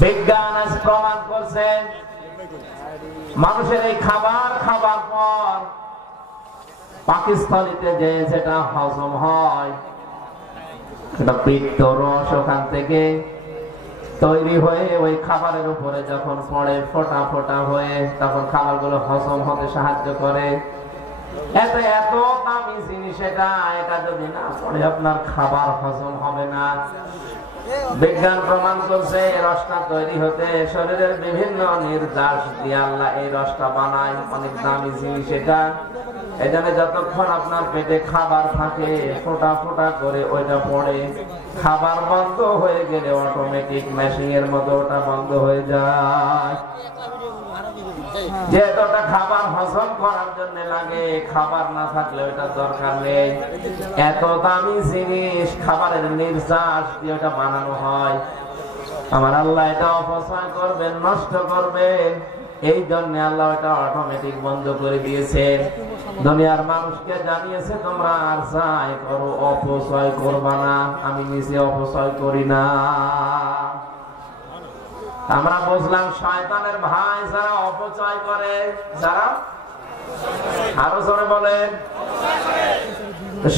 বিজ্ঞান আজ প্রমাণ করছে মানুষের এই খাবার খাবার পর পাকিস্তানিতে যে যেটা হজম হয় সেটা পিত্ত রস ওখান থেকে তৈরি হয়ে ওই খাবারের উপরে যখন পড়ে ফোটা ফোটা হয়ে তখন খাবারগুলো হজম হতে সাহায্য করে। এত এত দামি জিনিস এটা যদি না পড়ে আপনার খাবার হজম হবে না। বিজ্ঞান প্রমাণ করছে এই রসটা তৈরি হতে শরীরের বিভিন্ন নির্যাস দিয়ে আল্লাহ এই রসটা বানায়। অনেক দামি জিনিস এটা। এই জন্য যতক্ষণ আপনার পেটে খাবার থাকে ফোটা ফোটা করে ওইটা পড়ে, খাবার বন্ধ হয়ে গেলে অটোমেটিক মেশিন এর মতো ওটা বন্ধ হয়ে যায়। যেহেতু ওটা খাবার হজম করার জন্য লাগে, খাবার না থাকলে ওটা দরকার নেই। এত দামি জিনিস খাবারের নির্যাস দিয়ে ওটা বানানো হয়। আমার আল্লাহ এটা অপচয় করবেন, নষ্ট করবেন, এই জন্য আল্লাহ এটা অটোমেটিক বন্ধ করে দিয়েছেন। দুনিয়ার মানুষকে জানিয়েছে তোমরা আর যাই করো অপচয় করবা না, আমি নিজে অপচয় করি না। আমরা বুঝলাম শয়তানের ভাই যারা অপচয় করে, যারা আরো জোরে বলেন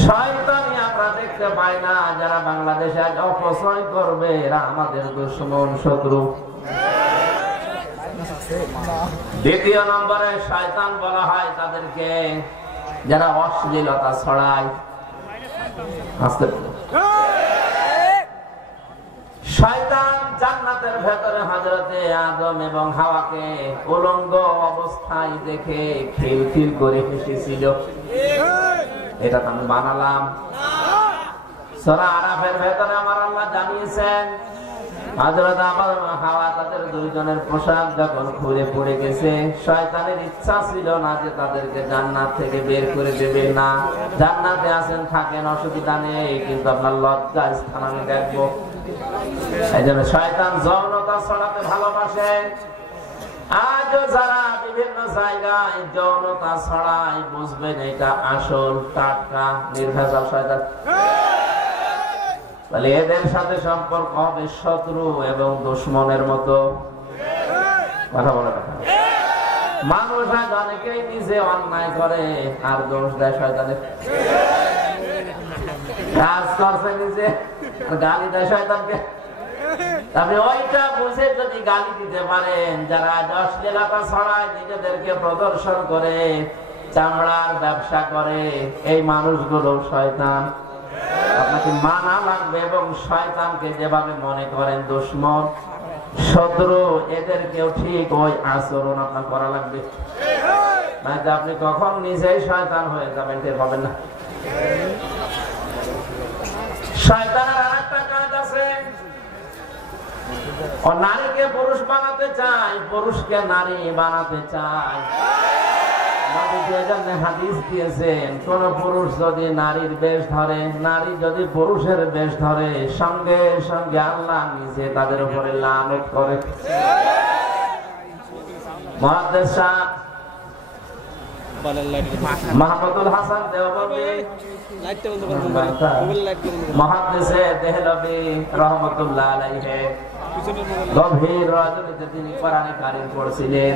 শয়তানি আমরা দেখতে পাই না। যারা বাংলাদেশে আজ অপচয় করবে এরা আমাদের দুশমন, শত্রু। দ্বিতীয় নম্বরে শয়তান বলা হয় তাদেরকে যারা অশ্লীলতা ছড়ায়। শয়তান জান্নাতের ভেতরে হযরতে আদম এবং হাওয়াকে উলঙ্গ অবস্থায় দেখে খিলখিল করে হেসেছিল। এটা তো আমি বানালাম। সূরা আরাফের ভেতরে আমার আল্লাহ জানিয়েছেন হযরত আদম এবং হাওয়া তাদের দুইজনের পোশাক যখন খুলে পড়ে গেছে, শয়তানের ইচ্ছা ছিল না যে তাদেরকে জান্নাত থেকে বের করে দেবে। না, জান্নাতে আছেন থাকেন, অসুবিধা নেই, কিন্তু আপনার লজ্জা স্থান আমি দেখবো। এই জন্য শয়তান যৌনতা ছড়াতে ভালোবাসে। আজও যারা বিভিন্ন জায়গায় যৌনতা ছড়ায় বুঝবেন এটা আসল টাটকা নির্ভেজাল শয়তান। তাহলে এদের সাথে সম্পর্ক হবে শত্রু এবং দুশমনের মতো। কথা বলে কথা মানুষ আজ অনেকেই নিজে অন্যায় করে আর দোষ দেয় শয়তানের। কাজ করছে নিজে গালি দেয় শয়তানকে। আপনি ওইটা বুঝে যদি গালি দিতে পারেন, যারা অশ্লীলতা ছড়ায় নিজেদেরকে প্রদর্শন করে চামড়ার ব্যবসা করে, এই মানুষগুলো শয়তান। আপনাকে মানা লাগবে এবং শয়তানকে যেভাবে মনে করেন দুশমন, শত্রু, এদেরকেও ঠিক ওই আচরণ আপনার করা লাগবে। মানে আপনি কখন নিজেই শয়তান হয়ে যাবেন টের পাবেন না। শয়তানের আরেকটা কাজ আছে, ও নারীকে পুরুষ বানাতে চায়, পুরুষকে নারী বানাতে চায়। হাদিস দিয়েছেন কোন পুরুষ যদি নারীর বেশ ধরে, নারী যদি পুরুষের বেশ ধরে, সঙ্গে সঙ্গে আল্লাহ নিজে তাদের উপরে লানত করে। মুহাদ্দিস মাহমুদুল হাসান দেওবন্দি মুহাদ্দিসে দেহলভী রাহমাতুল্লাহ আলাইহি গভীর রজনীতে তিনি কোরআনে কারীম পড়ছিলেন,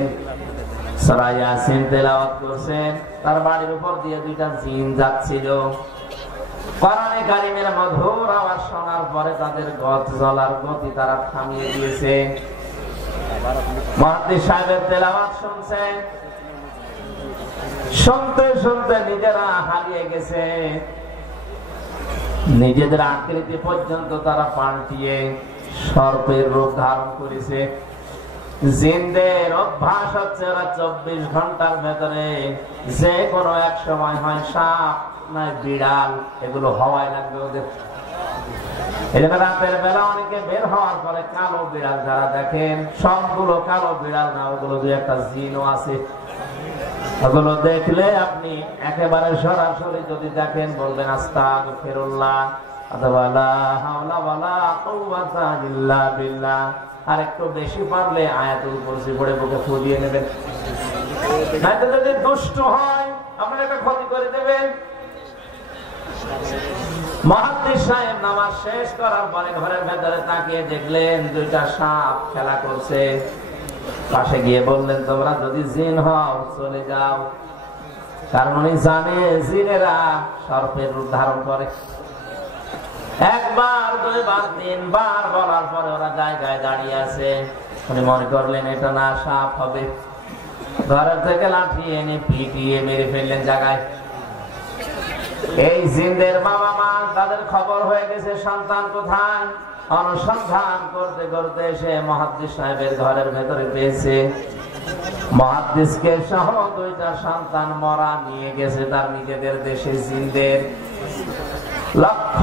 সূরা ইয়াসিন তেলাওয়াত করছেন। তার বাড়ির উপর দিয়ে দুইটা জিন যাচ্ছিল। কোরআনে কারীমের মধুর আওয়াজ শোনার পরে তাদের জ্বলার গতি তারা থামিয়ে দিয়েছে। মুহাদ্দিস সাহেবের তেলাওয়াত শুনছেন, শুনতে শুনতে নিজেরা হারিয়ে গেছে। নিজেদের আকৃতি পর্যন্ত তারা পাল্টিয়ে সর্পের রূপ ধারণ করেছে। জিনদের অভ্যাস হচ্ছে ওরা 24 ঘন্টার ভেতরে যে কোনো এক সময় হয় সাপ নয় বিড়াল, এগুলো হওয়াই লাগবে ওদের। এই জন্য রাতের বেলা অনেকে বের হওয়ার পরে কালো বিড়াল যারা দেখেন, সবগুলো কালো বিড়াল না, ওগুলো দুই একটা জিনও আছে। ওগুলো দেখলে আপনি একেবারে সরাসরি যদি দেখেন বলবেন আস্তাগফিরুল্লাহ অথবা লা হাওলা ওয়ালা কুওয়াতা ইল্লা বিল্লাহ। আর একটু বেশি পারলে আয়াতুল কুরসি পড়ে বুকে ফু দিয়ে নেবেন। নাইলে যদি দুষ্ট হয় আপনার একটা ক্ষতি করে দেবেন। মুহাদ্দিস সাহেব নামাজ শেষ করার পরে ঘরের ভেতরে তাকিয়ে দেখলেন দুইটা সাপ খেলা করছে। পাশে গিয়ে বললেন, তোমরা যদি জিন হও চলে যাও। কারণ উনি জানে জিনেরা সর্পের রূপ ধারণ করে। একবার, দুইবার, তিনবার বলার পরে ওরা জায়গায় দাঁড়িয়ে আছে। উনি মনে করলেন এটা না সাপ হবে। ঘরের থেকে লাঠি এনে পিটিয়ে মেরে ফেললেন জায়গায়। এই জিনদের বাবা মা তাদের খবর হয়ে গেছে সন্তান কোথায়। অনুসন্ধান করতে করতে এসে মুহাদ্দিস সাহেবের ঘরের ভেতরে পেয়েছে। মুহাদ্দিসকে সহ দুইটা সন্তান মরা নিয়ে গেছে তার নিজেদের দেশে। জিনদের লক্ষ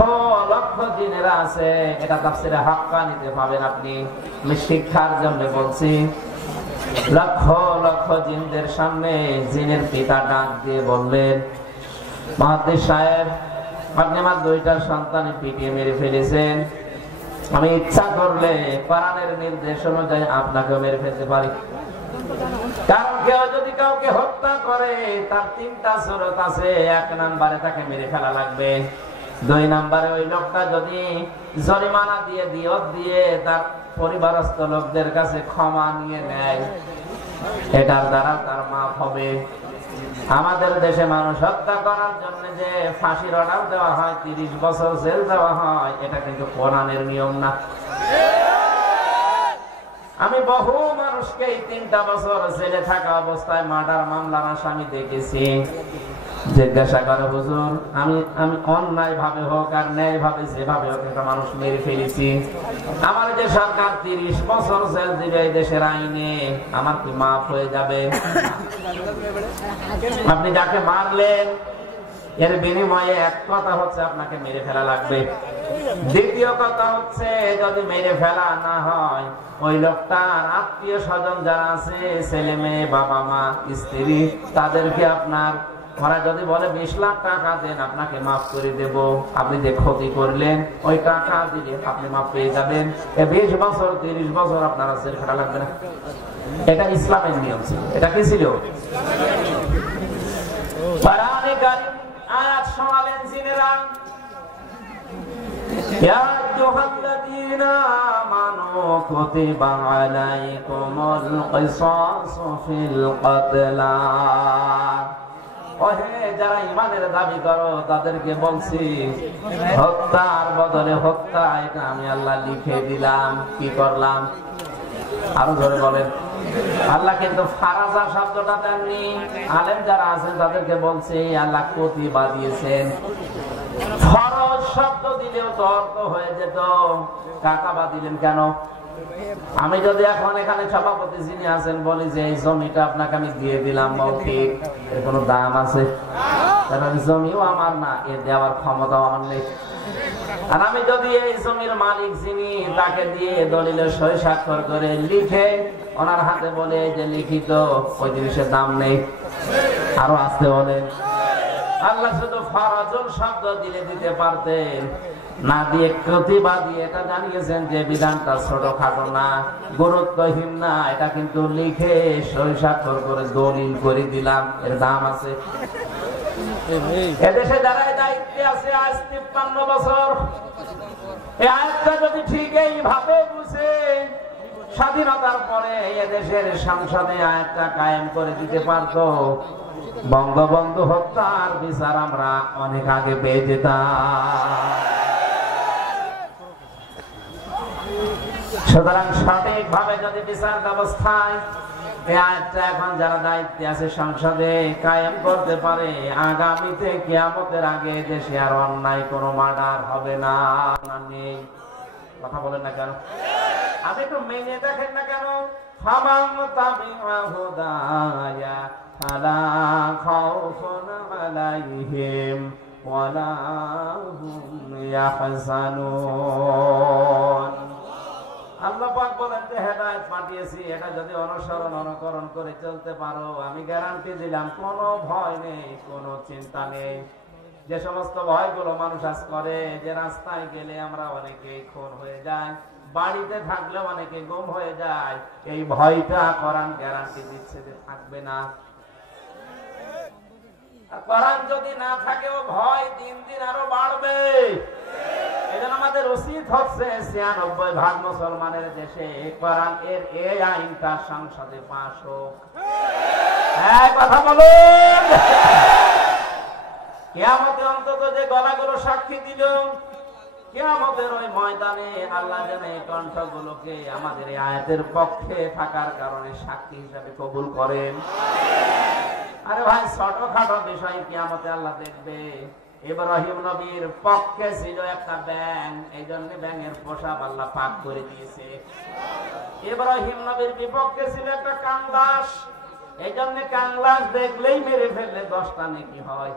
লক্ষ জিনেরা আছে। এটা তাফসীরে হাক্কানিতে পাবেন আপনি। আমি শিক্ষার জন্য বলছি। লক্ষ লক্ষ জিনদের সামনে জিনের পিতা ডাক দিয়ে বললেন, মুহাদ্দিস সাহেব, আপনি আমার দুইটা সন্তান পিটিয়ে মেরে ফেলেছেন। আমি ইচ্ছা করলে কোরআনের নির্দেশ অনুযায়ী আপনাকে মেরে ফেলতে পারি। কারণ কেউ যদি কাউকে হত্যা করে তার তিনটা সুরত আছে। এক নম্বরে তাকে মেরে ফেলা লাগবে। দুই নম্বরে ওই লোকটা যদি জরিমানা দিয়ে দিয়ত দিয়ে তার পরিবারস্থ লোকদের কাছে ক্ষমা নিয়ে নেয়, এটার দ্বারা তার মাফ হবে। আমাদের দেশে মানুষ হত্যা করার জন্য যে ফাঁসির অর্ডার দেওয়া হয়, 30 বছর জেল দেওয়া হয়, এটা কিন্তু কোরআনের নিয়ম না। আমি বহু মানুষকে 3টা বছর জেলে থাকা অবস্থায় মার্ডার মামলার আসামি দেখেছি। জিজ্ঞাসা করে, হুজুর, আমি অন্যায় ভাবে হোক আর ন্যায় ভাবে যেভাবে হোক একটা মানুষ মেরে ফেলেছি, আমার যে সরকার 30 বছর জেল দিবে এই দেশের আইনে, আমার কি মাফ হয়ে যাবে? আপনি যাকে মারলেন এর বিনিময়ে এক কথা হচ্ছে আপনাকে মেরে ফেলা লাগবে। দ্বিতীয় কথা হচ্ছে যদি মেরে ফেলা না হয়, ওই লোকটার আত্মীয় স্বজন যারা আছে, ছেলে মেয়ে, বাবা মা, স্ত্রী, তাদেরকে আপনার, ওরা যদি বলে 20 লাখ টাকা দেন আপনাকে মাফ করে দেব, আপনি যে ক্ষতি করলেন ওই টাকা দিলে আপনি মাফ পেয়ে যাবেন। 20 বছর 30 বছর আপনারা জেল খাটা লাগবে না। এটা ইসলামের নিয়ম ছিল। এটা কি ছিল? কোরআনে কারীম আয়াত শোনালেন জিনেরা, ইয়া আইয়ুহাল্লাযীনা আমানু কুতিবা আলাইকুমুল কিসাসু ফিল কতলা। ওহে যারা ঈমানের দাবি করো তাদেরকে বলছি, হত্যার বদলে হত্যা এটা আমি আল্লাহ লিখে দিলাম। কি করলাম? আরো জোরে বলেন। আল্লাহ কিন্তু ফারাজা শব্দটা দেননি। আলেম যারা আছেন তাদেরকে বলছে আল্লাহ কতিবা দিয়েছেন। ফরজ শব্দ দিলেও তো অর্থ হয়ে যেত, কাতাবা দিলেন কেন? আমি যদি এখন এখানে সভাপতি যিনি আছেন বলি যে এই জমিটা আপনাকে আমি দিয়ে দিলাম মৌখিক, এর কোনো দাম আছে? কারণ জমিও আমার না, এর দেওয়ার ক্ষমতাও আমার নেই। আর আমি যদি এই জমির মালিক যিনি, তাকে দিয়ে দলিলের সই স্বাক্ষর করে লিখে ওনার হাতে বলে যে লিখিত, ওই জিনিসের দাম নেই। আরো আসতে বলে আল্লাহ শুধু ফরজুল শব্দ দিলে দিতে পারতেন, না দিয়ে কতিবা দিয়ে এটা জানিয়েছেন যে বিধানটা ছোটখাটো না, গুরুত্বহীন না, এটা কিন্তু লিখে সই স্বাক্ষর করে দলিল করে দিলাম, এর দাম আছে। এদেশে যারা দায়িত্বে আছে আজ 53 বছর, এই আয়াতটা যদি ঠিক এইভাবে বুঝে স্বাধীনতার পরে এদেশের সংসদে আয়াতটা কায়েম করে দিতে পারতো, বঙ্গবন্ধু হত্যার বিচার আমরা অনেক আগে পেয়ে যেতাম। সুতরাং সঠিক ভাবে যদি বিচার ব্যবস্থায় এই আয়াতটা এখন যারা দায়িত্বে আছে সংসদে কায়েম করতে পারে, আগামীতে কিয়ামতের আগে দেশে আর অন্যায় কোনো মার্ডার হবে না। নেই কথা বলেন না কেন? আপনি একটু মেনে দেখেন না কেন? ফামান তাবিআ হুদায়া ফালা খাউফুন আলাইহিম ওয়ালা হুম ইয়াহজানুন। আল্লাহ পাক বলেন যে হেদায়েত পাঠিয়েছি, এটা যদি অনুকরণ করে চলতে পারো, আমি গ্যারান্টি দিলাম কোনো ভয় নেই, কোনো চিন্তা নেই। যে সমস্ত ভয়গুলো মানুষ আজ করে, যে রাস্তায় গেলে আমরা অনেকে খুন হয়ে যায়, বাড়িতে থাকলে অনেকে গুম হয়ে যায়, এই ভয়টা কোরআন গ্যারান্টি দিচ্ছে যে থাকবে না। কোরআন যদি না থাকে ও ভয় দিন দিন আরো বাড়বে। এজন্য আমাদের উচিত হচ্ছে ৯৬% মুসলমানের দেশে কোরআন এর এই আইনটা সংসদে পাস হোক। কথা বলুন। কিয়ামতে অন্তত যে গলাগুলো সাক্ষী দিল, কিয়ামতের ওই ময়দানে আল্লাহ যেন এই কণ্ঠগুলোকে আমাদের এই আয়াতের পক্ষে থাকার কারণে সাক্ষী হিসাবে কবুল করেন। আরে ভাই, ছোটখাটো বিষয় কিয়ামতে আল্লাহ দেখবে। ইব্রাহিম নবীর পক্ষে ছিল একটা ব্যাঙ, এই জন্য ব্যাঙের পোশাক আল্লাহ পাক করে দিয়েছে। ইব্রাহিম নবীর বিপক্ষে ছিল একটা কাংলাস, এই জন্য কাংলাস দেখলেই মেরে ফেললে 10টা নেকি হয়।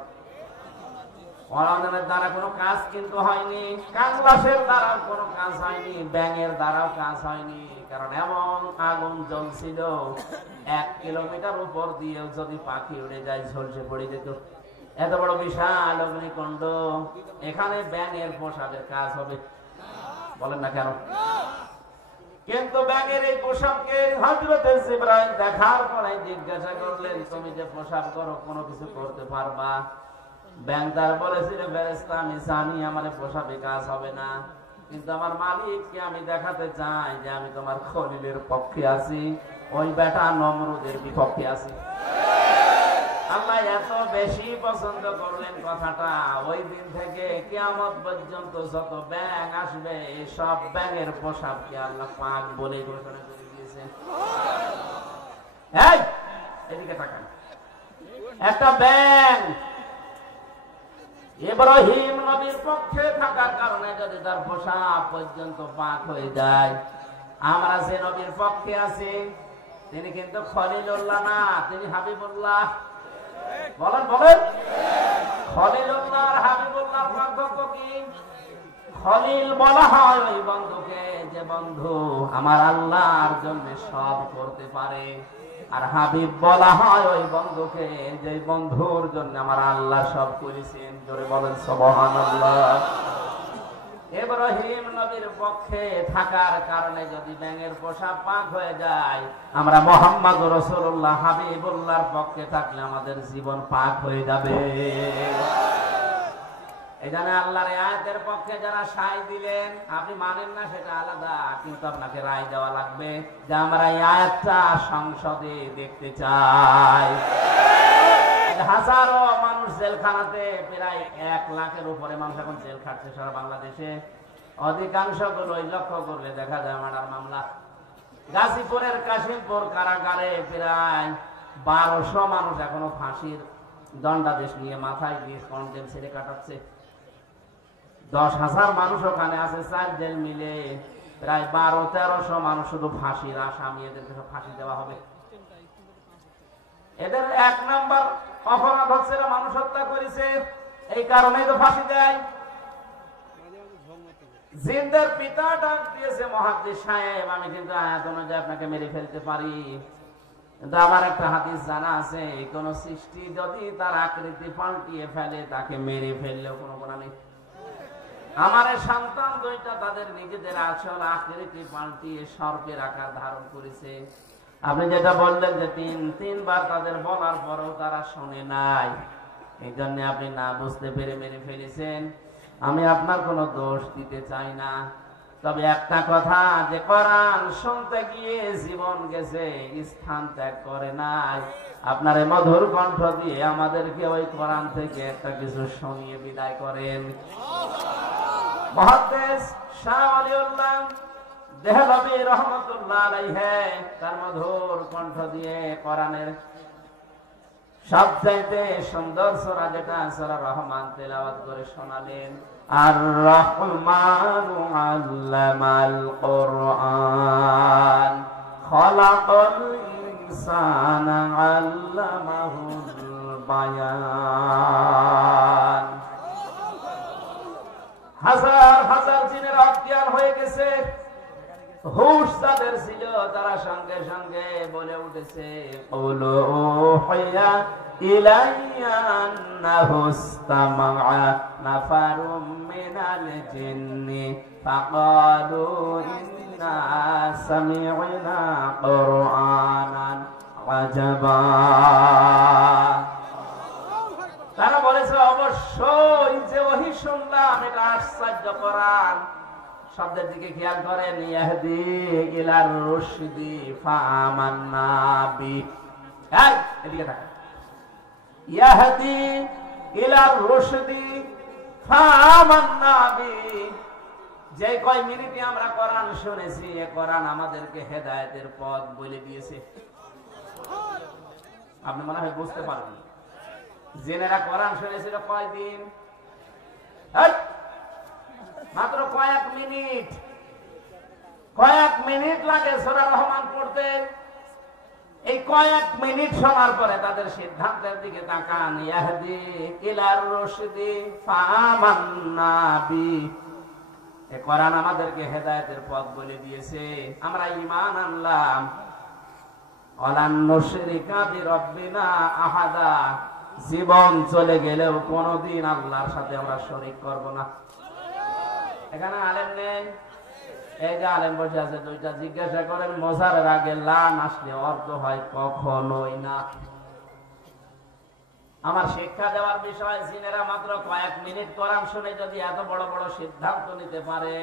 কোরআনের দ্বারা কোনো কাজ কিন্তু হয়নি, কাংলাসের দ্বারা কোনো কাজ হয়নি, ব্যাঙের দ্বারাও কাজ হয়নি। কারণ এমন আগুন জ্বলছিল 1 কিলোমিটার উপর দিয়েও যদি পাখি উড়ে যায় ঝলসে পড়ে যেত। এত বড় বিশাল অগ্নিকুণ্ড, এখানে ব্যাঙের পোশাকের কাজ হবে? বলেন না কেন? কিন্তু ব্যাঙের এই পোশাককে হযরত জিবরাইল দেখার পরে জিজ্ঞাসা করলেন, তুমি যে পোশাক করো কোনো কিছু করতে পারবা? ব্যাঙ তার বলেছিল, ফেরেশতা আমি জানি আমার পোশাকে কাজ হবে না, কিন্তু আমার মালিককে আমি দেখাতে চাই যে আমি তোমার খলিলের পক্ষে আছি, ওই বেটা নমরুদের বিপক্ষে আছি। আল্লাহ এত বেশি পছন্দ করলেন কথাটা, ওই দিন থেকে কিয়ামত পর্যন্ত যত ব্যাঙ আসবে সব ব্যাঙের পোশাককে আল্লাহ পাক বলে ঘোষণা করে দিয়েছেন। এই এদিকে তাকান, একটা ব্যাঙ ইব্রাহিম নবীর পক্ষে থাকার কারণে যদি তার পোশাক পর্যন্ত পাক হয়ে যায়, আমরা যে নবীর পক্ষে আছি তিনি কিন্তু খলিলুল্লাহ না, তিনি হাবিবুল্লাহ। বলেন বলেন, খলিলুল্লাহ আর হাবিবুল্লাহ পার্থক্য কি? খলিল বলা হয় ওই বন্ধুকে যে বন্ধু আমার আল্লাহর জন্য সব করতে পারে, আর হাবিব বলা হয় ওই বন্ধুকে যে বন্ধুর জন্য আমার আল্লাহ সব করেছেন। জোরে বলেন সুবহানাল্লাহ। ইব্রাহিম নবীর পক্ষে থাকার কারণে যদি ব্যাঙের পোশাক পাক হয়ে যায়, আমরা মুহাম্মদুর রাসূলুল্লাহ হাবিবুল্লাহর পক্ষে থাকলে আমাদের জীবন পাক হয়ে যাবে। এখানে আল্লাহর আয়াতের পক্ষে যারা সায় দিলেন, আপনি মানেন না সেটা আলাদা, কিন্তু আপনাকে রায় দেওয়া লাগবে যে আমরা এই আয়াতটা সংসদে দেখতে চাই। হাজারো মানুষ জেলখানাতে, প্রায় 1 লাখের উপরে মানুষ এখন জেল খাটছে সারা বাংলাদেশে। অধিকাংশ গুলোই লক্ষ্য করলে দেখা যায় মার্ডার মামলা। গাজীপুরের কাশিমপুর কারাগারে প্রায় 1200 মানুষ এখনো ফাঁসির দণ্ডাদেশ নিয়ে মাথায় দিয়ে কন্টেম ছেড়ে কাটাচ্ছে। 10,000 মানুষ ওখানে আছে, 4 জেল মিলে প্রায় 1200-1300 মানুষ শুধু ফাঁসির আসামি, এদেরকে ফাঁসি দেওয়া হবে। এদের 1 নাম্বার অপরাধ হচ্ছে মানুষ হত্যা করেছে, এই কারণেই তো ফাঁসি দেয়। জিন্দের পিতা ডাক দিয়েছে, মুহাদ্দিস সাহেব আমি কিন্তু আয়াত অনুযায়ী আপনাকে মেরে ফেলতে পারি, কিন্তু আমার একটা হাদিস জানা আছে, কোন সৃষ্টি যদি তার আকৃতি পাল্টিয়ে ফেলে তাকে মেরে ফেললেও কোনো গুনাহ নেই। আমার সন্তান 2টা তাদের নিজেদের আসল আকৃতি পাল্টিয়ে সর্পের আকার ধারণ করেছে। আপনি যেটা বললেন যে 3বার তাদের বলার পরেও তারা শোনে নাই, এই জন্য আপনি না বুঝতে পেরে মেরে ফেলেছেন। আমি আপনার কোনো দোষ দিতে চাই না, তবে একটা কথা, যে কোরআন শুনতে গিয়ে জীবন গেছে, স্থান ত্যাগ করে নাই। আপনার এই মধুর কণ্ঠ দিয়ে আমাদেরকে ওই কোরআন থেকে একটা কিছু শুনিয়ে বিদায় করেন। মুহাদ্দিস শাহ ওয়ালিউল্লাহ দেহলভী রহমাতুল্লাহ আলাইহি তার মধুর কণ্ঠ দিয়ে কোরআনের সবচাইতে সুন্দর সূরা যেটা সূরা রহমান তেলাওয়াত করে শোনালেন। আর রহমানু আল্লামাল কুরআন খালাকাল ইনসানা আল্লামাহুল বায়ান। হাজার হাজার জিনের অজ্ঞান হয়ে গেছে, হুশ যাদের ছিল তারা সঙ্গে সঙ্গে বলে উঠেছে, কুলু উহিয়া ইলাইয়া আন্নাহু ইসতামাআ নাফারুম মিনাল জিন্নি ফাকালু ইন্না সামি'না কুরআনান আজাবা। অবশ্যই যে ওহী শুনলাম এটা আশ্চর্য কোরআন। শব্দের দিকে খেয়াল করেন, ইয়াহদি ইলার রুশদি ফামান্না বি। এদিকে তাকান, ইয়াহদি ইলার রুশদি ফামান্না বি। যে কয় মিনিটে আমরা কোরআন শুনেছি, এই কোরআন আমাদেরকে হেদায়েতের পথ বলে দিয়েছে। আপনি মনে হয় বুঝতে পারবেন, জেনেরা কোরআন শুনেছিল কয়দিন? মাত্র কয়েক মিনিট। কয়েক মিনিট লাগে সূরা রহমান পড়তে। এই কয়েক মিনিট শোনার পরে তাদের সিদ্ধান্তের দিকে তাকান, ইয়াহদি ইলার রুশদি ফামান্না বি। এই কোরআন আমাদেরকে হেদায়েতের পথ বলে দিয়েছে, আমরা ঈমান আনলাম। ওয়ালান নুশরিকা বিরাব্বিনা আহাদা। জীবন চলে গেলেও কোনদিন আল্লাহর সাথে আমরা শরীক করব না। এখানে আলেম নেই, এই যে আলেম বসে আছে দুইটা, জিজ্ঞাসা করেন মোজারের আগে লান আসলে অর্থ হয় কখনোই না। আমার শিক্ষা দেওয়ার বিষয়, জিনেরা মাত্র কয়েক মিনিট কোরআন শুনে যদি এত বড় বড় সিদ্ধান্ত নিতে পারে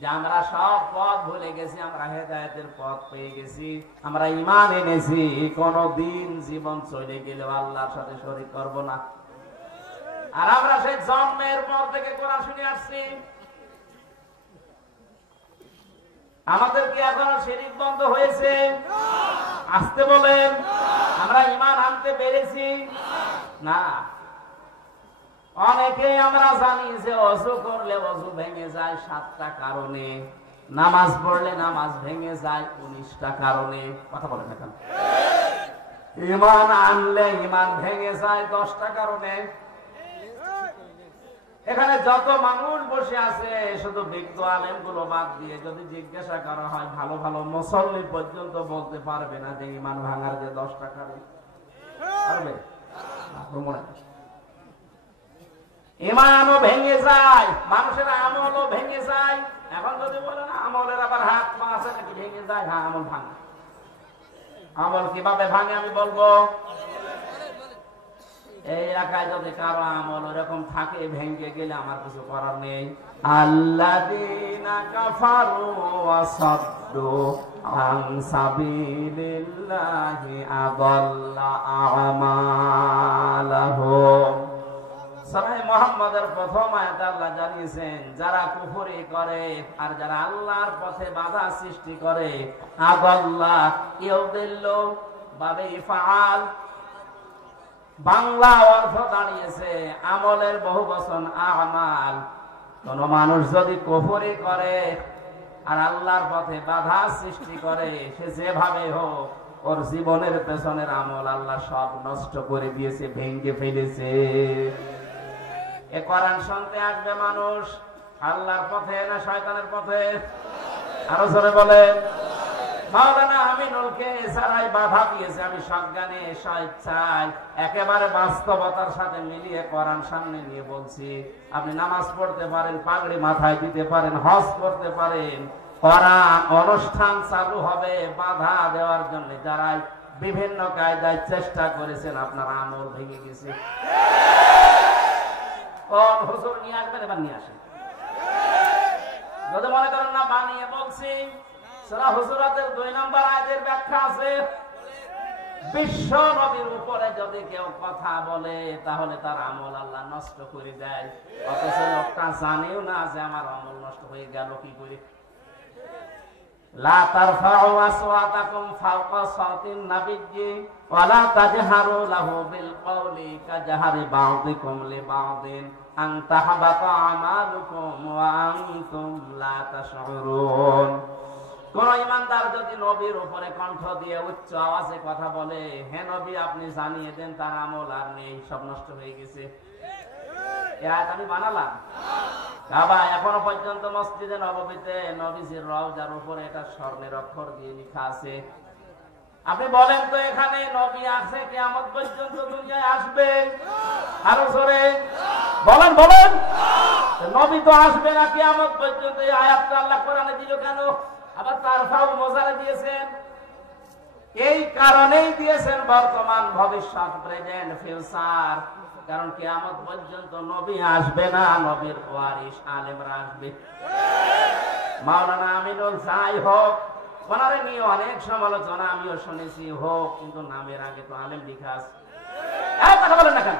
যে আমরা সব পথ ভুলে গেছি, আমরা হেদায়েতের পথ পেয়ে গেছি, আমরা ঈমান এনেছি, কোনদিন জীবন চলে গেলেও আল্লাহর সাথে শরীক করব না। আর আমরা সেই জন্মের পর থেকে কোরআন শুনে আসছি। আমাদের কি এখনো শিরক বন্ধ হয়েছে? আসতে বলেন। আমরা ঈমান আনতে পেরেছি না। অনেকে আমরা জানি যে ওযু করলে ওযু ভেঙে যায় 7টা কারণে, নামাজ পড়লে নামাজ ভেঙে যায় 19টা কারণে। কথা বলেন না কেন? ঈমান আনলে ঈমান ভেঙে যায় 10টা কারণে। এখানে যত মানুষ বসে আছে, শুধু বিজ্ঞ আলেম গুলো বাদ দিয়ে যদি জিজ্ঞাসা করা হয়, ভালো ভালো মুসল্লি পর্যন্ত বলতে পারবে না যে ঈমান ভাঙার যে 10টা কারণ। পারবে? ঈমানও ভেঙে যায়, মানুষের আমলও ভেঙে যায়। এখন যদি বলেন আমলের আবার হাত পা আছে নাকি ভেঙে যায়? হ্যাঁ, আমল ভাঙে। আমল কিভাবে ভাঙে আমি বলবো। এই এলাকায় যদি কারো আমল ওরকম থাকে, ভেঙে গেলে আমার কিছু করার নেই। আল্লাযীনা কাফারু ওয়া সাদ্দু আন সাবিলিল্লাহি আযাল্লা আমালাহুম। সূরা মুহাম্মাদের প্রথম আয়াতে আল্লাহ জানিয়েছেন, যারা কুফরি করে আর যারা আল্লাহর পথে বাধা সৃষ্টি করে, আযাল্লা ইউদিল্লু বাবে ফাআল। বাংলা অর্থ দাঁড়িয়েছে আমলের বহুবচন আমাল। কোন মানুষ যদি কুফরি করে আর আল্লাহর পথে বাধা সৃষ্টি করে, সে যেভাবে হোক ওর জীবনের পেছনের আমল আল্লাহ সব নষ্ট করে দিয়েছে, ভেঙে ফেলেছে। এ কোরআন শুনতে আসবে মানুষ আল্লাহর পথে না শয়তানের পথে? আরো জোরে বলেন। মাওলানা আমিনুলকে সারাই বাধা দিয়েছে। আমি সজ্ঞানে স্বেচ্ছায় একেবারে বাস্তবতার সাথে মিলিয়ে কোরআন সামনে নিয়ে বলছি, আপনি নামাজ পড়তে পারেন, পাগড়ি মাথায় দিতে পারেন, হজ করতে পারেন, কোরআন অনুষ্ঠান চালু হবে বাধা দেওয়ার জন্য যারা বিভিন্ন কায়দায় চেষ্টা করেছেন, আপনার আমল ভেঙে গেছে। কোন হুজুর নিয়ে আসবেন? এবার নিয়ে আসেন। যদি মনে করেন না বানিয়ে বলছি, সূরা হুজুরাতের 2 নম্বর আয়াতের ব্যাখ্যা আছে। বিশ্ব নবীর উপরে যদি কেউ কথা বলে তাহলে তার আমল আল্লাহ নষ্ট করে দেয়, অথচ লোকটা জানেও না যে আমার আমল নষ্ট হয়ে গেল কি করে। লা তারফাউ আসওয়াতাকুম ফাওকা সাওতিন নাবিয়্যি ওয়া লা তাজহারু লাহু বিল কওলি কাজহারি বা'দিকুম লিবা'দিন আন তাহবাতা আমালুকুম ওয়া আনতুম লা তাশউরুন। কোন ইমানদার যদি নবীর উপরে কণ্ঠ দিয়ে উচ্চ আওয়াজে কথা বলে, হে নবী আপনি জানিয়ে দেন তার আমল আর নেই, সব নষ্ট হয়ে গেছে। এই আয়াত আমি বানালাম। কাবা এখনো পর্যন্ত মসজিদে নববীতে নবীজির রওজার উপরে এটা স্বর্ণের অক্ষর দিয়ে লেখা আছে। আপনি বলেন তো এখানে নবী আছে কিয়ামত পর্যন্ত দুনিয়ায় আসবে? আরো জোরে বলেন বলেন। নবী তো আসবে না কিয়ামত পর্যন্ত, এই আয়াতটা আল্লাহ কোরআনে দিল কেন? আবার তারফাও মোজারে দিয়েছেন, এই কারণেই দিয়েছেন বর্তমান ভবিষ্যৎ প্রেজেন্ট ফিউচার। কারণ কিয়ামত পর্যন্ত নবী আসবে না, নবীর ওয়ারিস আলেমরা আসবে। মাওলানা আমিনুল যাই হোক, ওনারে নিয়ে অনেক সমালোচনা আমিও শুনেছি হোক, কিন্তু নামের আগে তো আলেম লেখা আছে। কথা বলেন না কেন?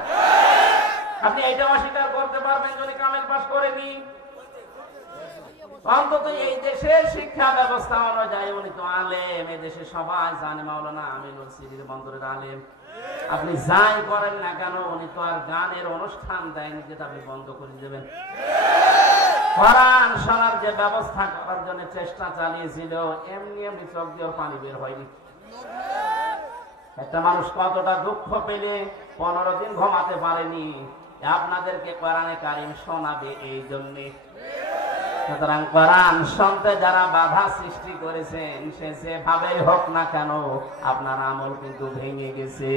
আপনি এইটা অস্বীকার করতে পারবেন যদি কামেল পাস করেনি? অন্তত এই দেশের শিক্ষা ব্যবস্থা অনুযায়ী উনি তো আলেম, এই দেশে সবাই জানে মাওলানা আমিনুল সিরির বন্দরের আলেম। আপনি যাই করেন না কেন, উনি তো আর গানের অনুষ্ঠান দেয়নি যেটা আপনি বন্ধ করে দেবেন। কোরআন শোনার যে ব্যবস্থা করার জন্য চেষ্টা চালিয়েছিল, এমনি এমনি চোখ দিয়ে পানি বের হয়নি। একটা মানুষ কতটা দুঃখ পেলে 15 দিন ঘুমাতে পারেনি, আপনাদেরকে কোরআনে কারিম শোনাবে এই জন্যে। সুতরাং কোরআন শুনতে যারা বাধা সৃষ্টি করেছেন, সে যেভাবেই হোক না কেন আপনার আমল কিন্তু ভেঙে গেছে।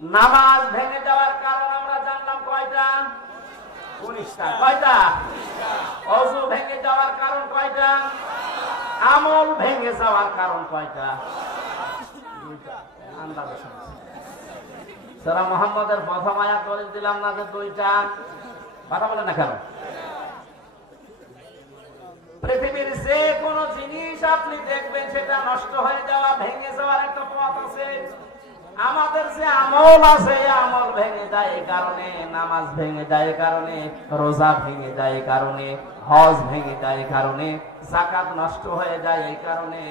নামাজ ভেঙে যাওয়ার কারণ আমরা জানলাম কয়টা? 19টা। কয়টা? ওযু ভেঙে যাওয়ার কারণ কয়টা? আমল ভেঙে যাওয়ার কারণ কয়টা? 2টা। আন্দাজে শুনছি। সূরা মুহাম্মদের প্রথম আয়াত বলে দিলাম না যে 2টা? কথা বলেন না কেন? পৃথিবীর যে কোনো জিনিস আপনি দেখবেন সেটা নষ্ট হয়ে যাওয়া, ভেঙে যাওয়ার একটা পথ আছে। আমাদের যে আমল আছে, আমল ভেঙে যায় এই কারণে, নামাজ ভেঙে যায় এই কারণে, রোজা ভেঙে যায় এই কারণে, হজ ভেঙে যায় এই কারণে, যাকাত নষ্ট হয়ে যায় এই কারণে।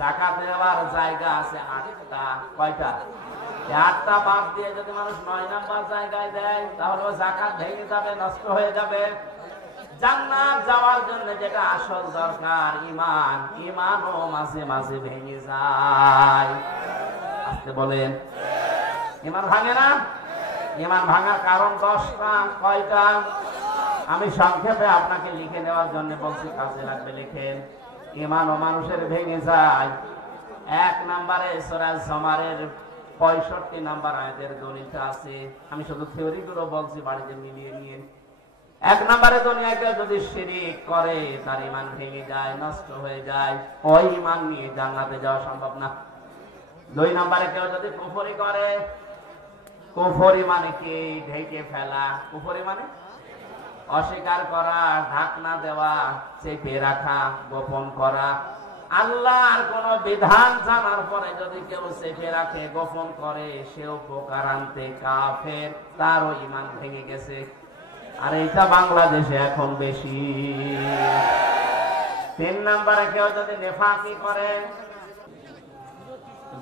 যাকাত দেওয়ার জায়গা আছে 8টা। কয়টা? 8টা বাদ দিয়ে যদি মানুষ 9 নাম্বার জায়গায় দেয়, তাহলে যাকাত ভেঙে যাবে, নষ্ট হয়ে যাবে। জান্নাত যাওয়ার জন্য যেটা আসল দরকার, ঈমান, ঈমানও মাঝে মাঝে ভেঙে যায়। আসতে বলেন, ঈমান ভাঙে না? ঈমান ভাঙার কারণ 10টা। কয়টা? আমি সংক্ষেপে আপনাকে লিখে নেওয়ার জন্য বলছি, কাজে লাগবে লিখেন। ঈমানও মানুষের ভেঙে যায়। 1 নম্বরে সূরা জুমারের 65 নাম্বার আয়াতের দলিলটা আছে। আমি শুধু থিওরি গুলো বলছি, বাড়িতে মিলিয়ে নিয়ে। 1 নম্বরে দুনিয়ায় কেউ যদি শিরিক করে, তার ঈমান ভেঙে যায়, নষ্ট হয়ে যায়। ওই ঈমান নিয়ে জান্নাতে যাওয়া সম্ভব না। 2 নম্বরে কেউ যদি কুফরি করে, কুফরি মানে কি? ঢেকে ফেলা। কুফরি মানে অস্বীকার করা, ঢাকনা দেওয়া, চেপে রাখা, গোপন করা। আল্লাহর কোন বিধান জানার পরে যদি কেউ চেপে রাখে, গোপন করে, সেও প্রকারান্তে কাফের, তারও ঈমান ভেঙে গেছে। আর এটা বাংলাদেশে এখন বেশি। 3 নম্বরে কেউ যদি নেফাকি করে,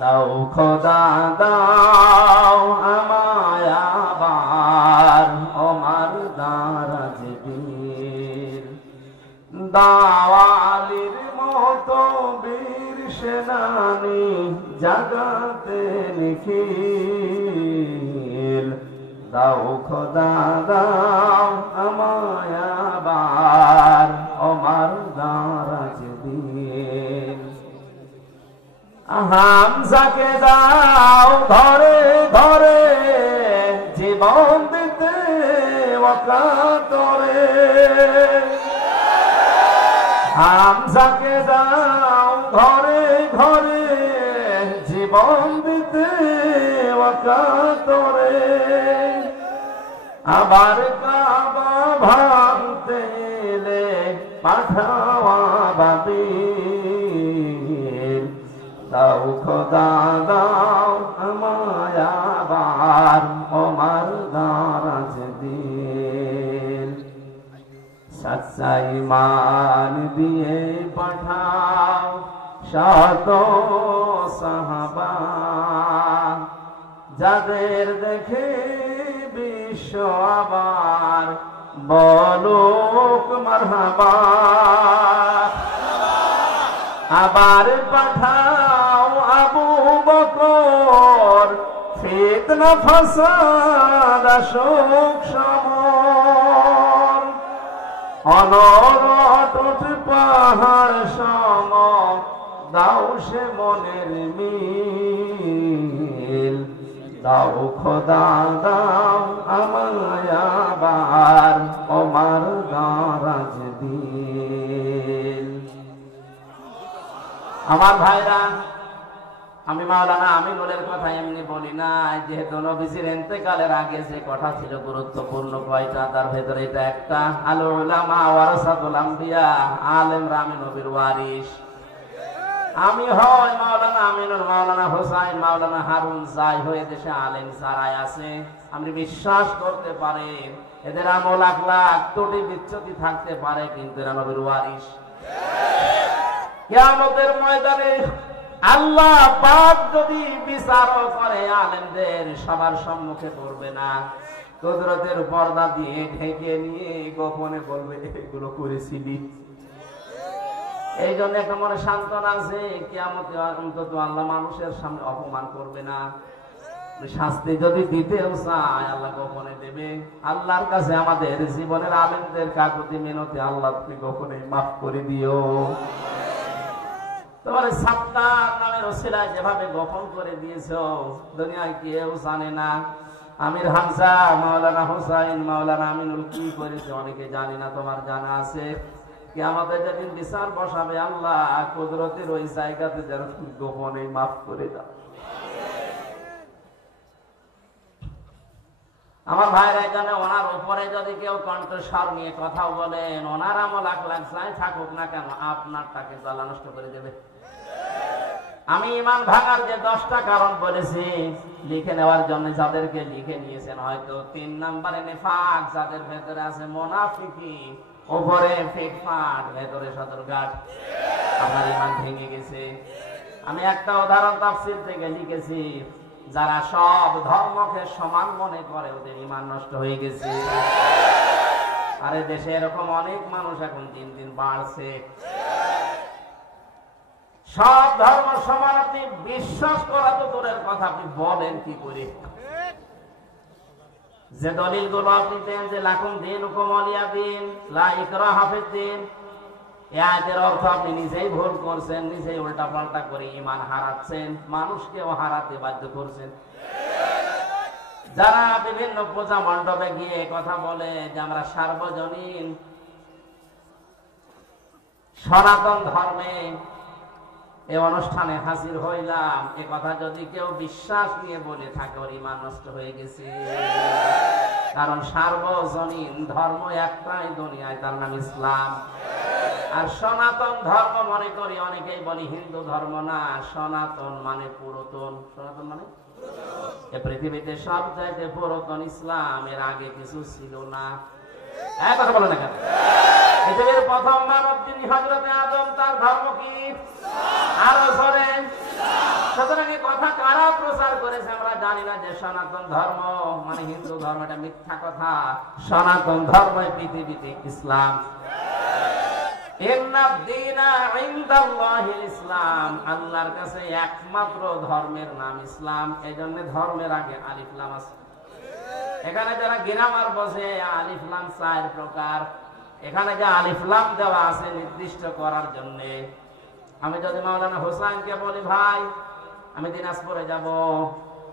দাও খোদা দাও আমায় আবার ওমার দারাজ বীর, দাওয়ালির মতো বীর সেনানি জাগাতে নিখিল। দাও খোদা দাও আমায় আবার ওমার দারাজ বীর। হামজাকে দাও ধরে ধরে জীবন দিতে ওয়াকাতরে। হামজাকে দাও ঘরে ঘরে জীবন দিতে ওয়াকাতরে। আবার কাবা ভাঙতে এলে পাঠাওয়া বাবিল। দাও খোদা দাও আমায় আবার ওমার দারাজ দিল। সচ্চা ঈমান দিয়ে পাঠাও শত সাহাবা, যাদের দেখে বিশ্ব আবার বলুক মারহাবা। আবার পাঠাও আবু বকর, ফিতনা ফাসাদ আসুক সমর। অনরট পাহাড় সম দাও সে মনের মিল। দাও খোদা দাও আমায় আবার ওমার দারাজ দিল। আমার ভাইরা, আমি মাওলানা আমিনুলের কথা এমনি বলি না, যেহেতু নবীজির ইন্তেকালের আগে যে কথা ছিল গুরুত্বপূর্ণ কয়টা, তার ভেতরে এটা একটা। আল উলামা ওয়ারাসাতুল আম্বিয়া, আলেমরা আমি নবীর ওয়ারিস। আমি হয় মাওলানা আমিনুল, মাওলানা হোসাইন, মাওলানা হারুন, যাই হয়ে দেশে আলেম যারাই আছে, আপনি বিশ্বাস করতে পারেন এদের আমল আখলাক ত্রুটি বিচ্যুতি থাকতে পারে, কিন্তু এরা নবীর ওয়ারিস। কিয়ামতের ময়দানে আল্লাহ পাক যদি বিচার করে আলেমদের সবার সম্মুখে করবে না, কুদরতের পর্দা দিয়ে ঢেকে নিয়ে গোপনে বলবে এগুলো করেছিলি। এই জন্য একটা মনে সান্ত্বনা আছে, কিয়ামতে অন্তত আল্লাহ মানুষের সামনে অপমান করবে না। শাস্তি যদি দিতেও চায় আল্লাহ গোপনে দেবে। আল্লাহর কাছে আমাদের জীবনের আলেমদের কাকুতি মিনতি, আল্লাহ তুমি গোপনে মাফ করে দিও। তোমার সাত্তার নামের ওসিলায় যেভাবে গোপন করে দিয়েছো, দুনিয়ায় কেউ জানে না। আমির হামজা, মাওলানা হোসাইন, মাওলানা আমিনুল কি করেছে অনেকে জানি না, তোমার জানা আছে। কিয়ামতের যেদিন বিচার বসাবে আল্লাহ কুদরতের ওই জায়গাতে যেন গোপনে মাফ করে দাও। আমার ভাইরা, এখানে ওনার উপরে যদি কেউ কণ্ঠস্বর নিয়ে কথা বলেন, ওনার আমল আখলাক যাই থাকুক না কেন, আপনারটাকে জ্বালা নষ্ট করে দেবে। আমি ঈমান ভাঙার যে 10টা কারণ বলেছি লিখে নেওয়ার জন্য, যাদেরকে লিখে নিয়েছেন হয়তো 3 নম্বরে নিফাক, যাদের ভেতরে আছে মুনাফিকি, উপরে ফিটফাট, ভেতরে সদরঘাট, আপনার ঈমান ভেঙে গেছে। আমি একটা উদাহরণ তাফসীর থেকে লিখেছি, যারা সব ধর্মকে সমান মনে করে ওদের ঈমান নষ্ট হয়ে গেছে। আরে দেশে এরকম অনেক মানুষ এখন দিন দিন বাড়ছে। সব ধর্ম সমান আপনি বিশ্বাস করা তো দূরের কথা, আপনি বলেন কি করে? যে দলিলগুলো আপনি দেন যে লাকুম দীনুকুম ওয়ালিয়া দীন, লা ইকরাহা ফিদ-দীন, এই আয়াতের অর্থ আপনি নিজেই ভুল করছেন, নিজেই উল্টাপাল্টা করে ঈমান হারাচ্ছেন, মানুষকেও হারাতে বাধ্য করছেন। যারা বিভিন্ন পূজা মণ্ডপে গিয়ে কথা বলে যে আমরা সার্বজনীন সনাতন ধর্মে এই অনুষ্ঠানে হাজির হইলাম, এ কথা যদি কেউ বিশ্বাস নিয়ে বলে থাকে ওর ঈমান নষ্ট হয়ে গেছে। কারণ সার্বজনীন ধর্ম একটাই দুনিয়ায়, তার নাম ইসলাম। আর সনাতন ধর্ম মনে করি অনেকেই বলি হিন্দু ধর্ম না, সনাতন মানে পুরাতন। সনাতন মানে এ পৃথিবীতে সব চাইতে পুরাতন ইসলাম, এর আগে কিছু ছিল না। কথা বলে না কেন? পৃথিবীর প্রথম মানব যিনি হযরতে আদম, তার ধর্ম কি? আরো জোরে। সুতরাং এই কথা কারা প্রচার করেছে আমরা জানি না, যে সনাতন ধর্ম মানে হিন্দু ধর্ম, এটা মিথ্যা কথা। সনাতন ধর্ম পৃথিবীতে ইসলাম। ইসলাম, আল্লাহর কাছে একমাত্র ধর্মের নাম ইসলাম। এই জন্য ধর্মের আগে আলিফ লাম আছে। এখানে যারা গ্রামার বসে আলিফ লাম 4 প্রকার, এখানে যে আলিফ লাম দেওয়া আছে নির্দিষ্ট করার জন্য। আমি যদি মাওলানা হোসাইনকে বলি ভাই আমি দিনাজপুরে যাব,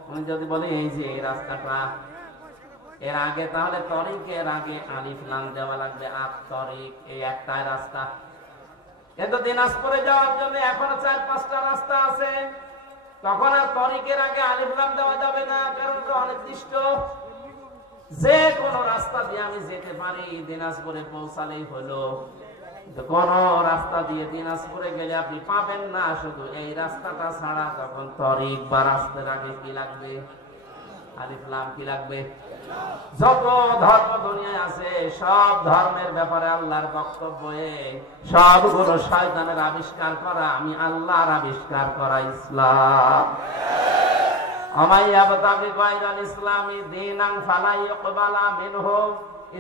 উনি যদি বলি এই যে এই রাস্তাটা, এর আগে তাহলে তরিকের আগে আলিফ লাম দেওয়া লাগবে। তরিক এই একটাই রাস্তা, কিন্তু দিনাজপুরে যাওয়ার জন্য এখনো 4-5টা রাস্তা আছে। তখন আর তরিকের আগে আলিফ লাম দেওয়া যাবে না, কারণ এটা অনির্দিষ্ট। যে কোনো রাস্তা দিয়ে আমি যেতে পারি, দিনাজপুরে পৌঁছালেই হলো। কোন রাস্তা দিয়ে দিনাজপুরে গেলে আপনি পাবেন না, শুধু এই রাস্তাটা ছাড়া। তখন তরিক বা রাস্তার আগে কি লাগবে? আলিফ লাম। কি লাগবে? যত ধর্ম দুনিয়ায় আছে সব ধর্মের ব্যাপারে আল্লাহর বক্তব্য, সবগুলো শয়তানের আবিষ্কার করা, আমি আল্লাহর আবিষ্কার করা ইসলাম।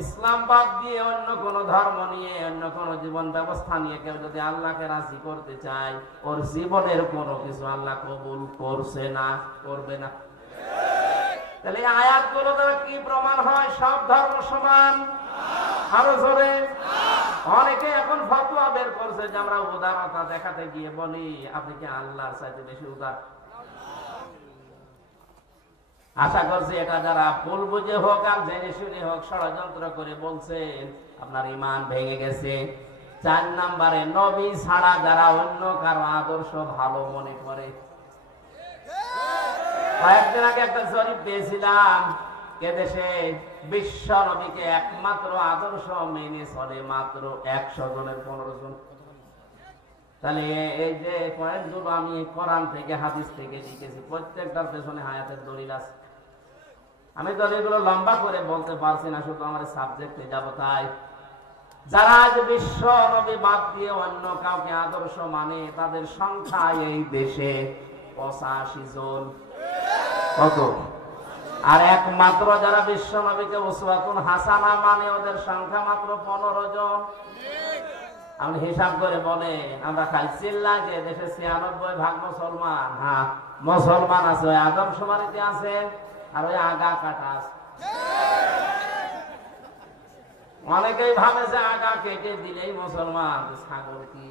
ইসলাম বাদ দিয়ে অন্য কোন ধর্ম নিয়ে, অন্য কোন জীবন ব্যবস্থা নিয়ে কেউ যদি আল্লাহকে রাজি করতে চায়, ওর জীবনের কোনো কিছু আল্লাহ কবুল করছে না, করবে না। তাহলে আয়াতগুলো দ্বারা কি প্রমাণ হয়? সব ধর্ম সমান। আরো জোরে। অনেকে এখন ফতোয়া বের করছে যে আমরা উদারতা দেখাতে গিয়ে বলি আপনি কি আল্লাহর চাইতে বেশি উদার? আশা করছি এটা যারা ভুল বুঝে হোক আর জেনে শুনে হোক ষড়যন্ত্র করে বলছেন, আপনার ঈমান ভেঙে গেছে। 4 নম্বরে নবী ছাড়া যারা অন্য কারো আদর্শ ভালো মনে করে, কয়েকদিন আগে একটা জরিপ পেয়েছিলাম, এদেশে বিশ্ব নবীকে একমাত্র আদর্শ মেনে চলে মাত্র 100 জনের 15 জন। তাহলে এই যে পয়েন্টগুলো আমি কোরআন থেকে হাদিস থেকে লিখেছি, প্রত্যেকটার পেছনে হায়াতের দলিল আছে। আমি দলিলগুলো লম্বা করে বলতে পারছি না, শুধু আমার সাবজেক্টে যাব। তাই যারা আজ বিশ্ব নবী বাদ দিয়ে অন্য কাউকে আদর্শ মানে, তাদের সংখ্যা এই দেশে 85 জন। কত? আর একমাত্র যারা বিশ্ব নবীকে উসওয়াতুন হাসানা মানে, ওদের সংখ্যা মাত্র 15 জন। আপনি হিসাব করে বলে, আমরা খাই চিল্লা যে দেশে 96% মুসলমান। হ্যাঁ, মুসলমান আছে, ওই আদমশুমারিতে আছে, আর ওই আগা কাটা আছে। অনেকেই ভাবে যে আগা কেটে দিলেই মুসলমান। ছাগল কি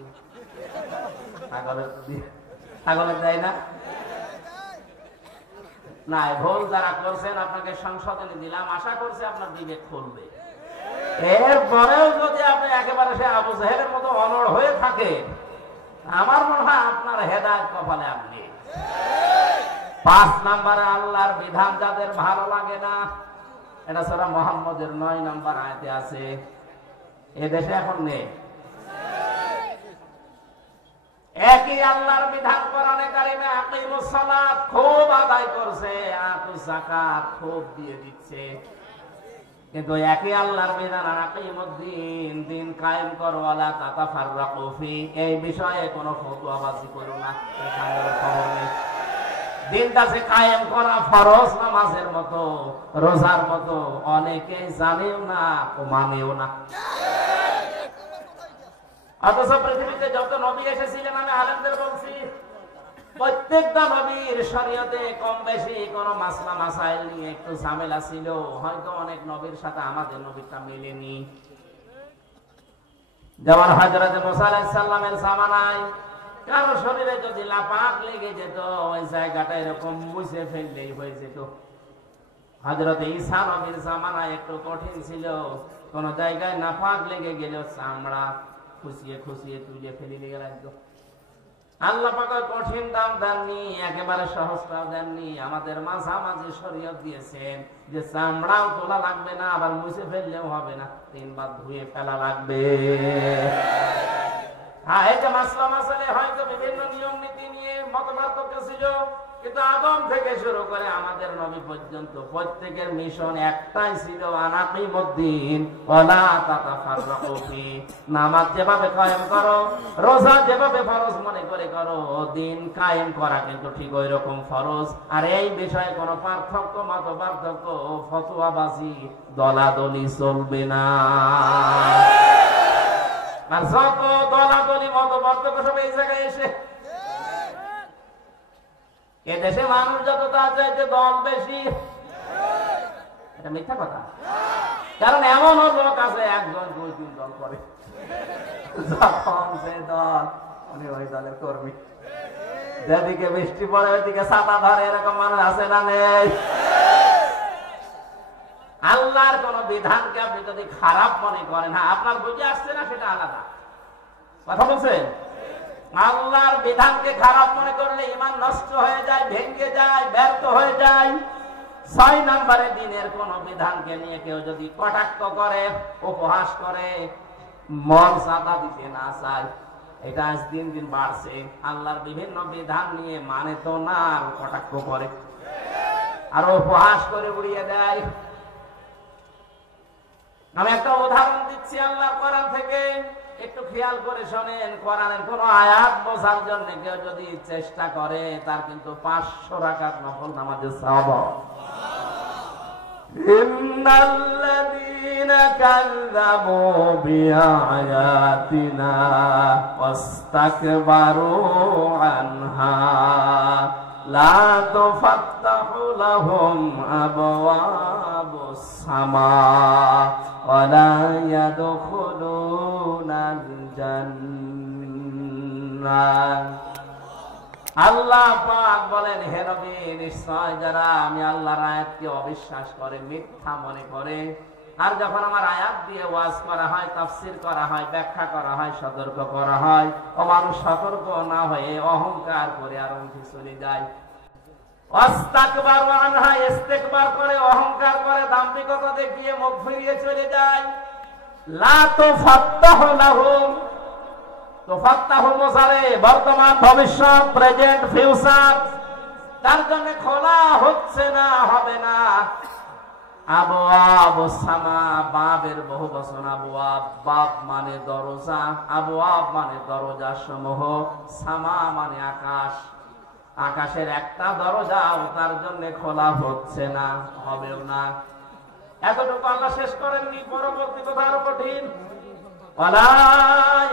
ছাগলের দেয় না? না, ভুল যারা করছেন আপনাকে সংশোধনী দিলাম, আশা করছি আপনার বিবেক খুলবে। এরপরেও যদি আপনি একেবারে সে আবু জাহেলের মতো অনড় হয়ে থাকে, আমার মনে হয় আপনার হেদায়েত কপালে আপনি। 5 নম্বরে আল্লাহর বিধান যাদের ভালো লাগে না, এটা সূরা মুহাম্মদের 9 নম্বর আয়াতে আছে। এদেশে এখন নেই। একই আল্লাহর বিধান কোরআনে কারিমে আকিমুস সালাত খুব আদায় করছে, আতুজ যাকাত খুব দিয়ে দিচ্ছে, কিন্তু একই আল্লাহর বিধান আকিমুদ্দিন, দিন কায়েম করো, ওয়ালা তাতাফাররাকু ফি, এই বিষয়ে কোনো ফতোয়াবাজি করো না। দিনটাকে কায়েম করা ফরজ নামাজের মতো, রোজার মতো, অনেকে জানেও না, মানেও না। অথচ পৃথিবীতে যত নবী এসেছিলেন, আমি আলেমদের বলছি, প্রত্যেকটা নবীর শরীয়তে কম বেশি কোন মাসলা মাসাইল নিয়ে একটু ঝামেলা ছিল। হয়তো অনেক নবীর সাথে আমাদের নবীটা মেলেনি। যেমন হযরত মুসা আলাইহিস সালামের জামানায় কারো শরীরে যদি লাপাক লেগে যেত, ওই জায়গাটা এরকম মুছে ফেললেই হয়ে যেত। হযরত ঈসা নবীর জামানায় একটু কঠিন ছিল, কোন জায়গায় নাপাক লেগে গেল চামড়া খুশিয়ে খুশিয়ে তুলে ফেলে গেল। আল্লাহ পাক কঠিন দাম দেননি, একেবারে সহজটাও দেননি, আমাদের মাঝামাঝি শরীয়ত দিয়েছেন যে চামড়াও তোলা লাগবে না, আবার মুছে ফেললেও হবে না, 3 বার ধুয়ে ফেলা লাগবে। হ্যাঁ, এই যে মাসলা মাসালে হয়তো বিভিন্ন নিয়ম নীতি নিয়ে মতপার্থক্য ছিল, কিন্তু আদম থেকে শুরু করে আমাদের নবী পর্যন্ত প্রত্যেকের মিশন একটাই ছিল, আনাকিমুদ্দিন ওয়ালা তাতাফাররাকু ফি। নামাজ যেভাবে কায়েম করো, রোজা যেভাবে ফরজ মনে করে করো, দিন কায়েম করা কিন্তু ঠিক ওই রকম ফরজ। আর এই বিষয়ে কোনো পার্থক্য, মত পার্থক্য, ফতোয়াবাজি, দলাদলি চলবে না। আর যত দলাদলি, মত পার্থক্য সব এই জায়গায় এসে, এদেশে মানুষ যত তার চাইতে দল বেশি। এটা মিথ্যা কথা, কারণ এমন লোক আছে 1 দল 2 3 দল করে, যখন সে দল উনি ওই দলের কর্মী। যেদিকে বৃষ্টি পড়ে ওইদিকে ছাতা ধরে, এরকম মানুষ আছে না নেই? আল্লাহর কোন বিধানকে আপনি যদি খারাপ মনে করেন, হ্যাঁ আপনার বুঝে আসছে না, সেটা আলাদা কথা বলছেন। আল্লাহর বিধানকে খারাপ মনে করলে ঈমান নষ্ট হয়ে যায়, ভেঙে যায়, ব্যর্থ হয়ে যায়। 6 নম্বরে দিনের কোন বিধানকে নিয়ে কেউ যদি কটাক্ষ করে, উপহাস করে, মর্যাদা দিতে না চায়, এটা আজ দিন দিন বাড়ছে। আল্লাহর বিভিন্ন বিধান নিয়ে মানে তো না, আর কটাক্ষ করে আর উপহাস করে উড়িয়ে দেয়। আমি একটা উদাহরণ দিচ্ছি আল্লাহর কোরআন থেকে, একটু খেয়াল করে শোনেন। কোরআনের কোন আয়াত বোঝার জন্য কেউ যদি চেষ্টা করে, তার কিন্তু 500 রাকাত নফল নামাজের সওয়াব। ইন্নাল্লাযীনা কাযযাবু বিআয়াতিনা ওয়াস্তাকবারু আনহা লা তুফাত্তাহু লাহুম আবওয়াবুস সামা ওয়া লা ইয়াদখুলুনাল জান্নাহ। আল্লাহ পাক বলেন, হে নবী, নিশ্চয় যারা আমি আল্লাহর আয়াতকে অবিশ্বাস করে, মিথ্যা মনে করে, আর যখন আমার আয়াত দিয়ে ওয়াজ করা হয়, তাফসীর করা হয়, ব্যাখ্যা করা হয়, সতর্ক করা হয়, ও মানুষ সতর্ক না হয়ে অহংকার করে আর উঠে চলে যায়। ওয়াস্তাকবারু আনহা, ইস্তিকবার করে, অহংকার করে, দাম্ভিকতা দেখিয়ে মুখ ফিরিয়ে চলে যায়। লা তুফাত্তাহু লাহুম, তুফাত্তাহু মুসারে বর্তমান, ভবিষ্যৎ, প্রেজেন্ট, ফিউচার, তার জন্য খোলা হচ্ছে না, হবে না। আবওয়াব সামা, বাবের বহু বচন আবওয়াব, বাব মানে দরজা, আবওয়াব মানে দরজা সমূহ, সামা মানে আকাশ, আকাশের একটা দরজাও তার জন্য খোলা হচ্ছে না, হবেও না। এতটুকু আল্লাহ শেষ করেননি, পরবর্তী কথা আরো কঠিন। ওয়ালা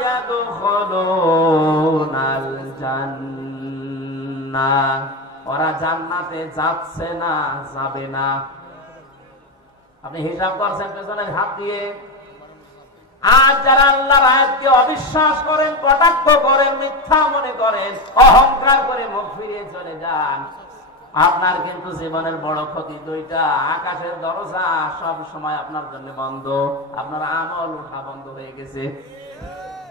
ইয়াদখুলুনাল জান্নাহ, ওরা জান্নাতে যাচ্ছে না, যাবে না। আপনি হিসাব করছেন পেছনের হাত দিয়ে। আর যারা আল্লাহর আয়াতকে অবিশ্বাস করেন, কটাক্ষ করেন, মিথ্যা মনে করেন, অহংকার করে মুখ ফিরিয়ে চলে যান, আপনার কিন্তু জীবনের বড় ক্ষতি দুইটা। আকাশের দরজা সব সময় আপনার জন্য বন্ধ, আপনার আমল উঠা বন্ধ হয়ে গেছে।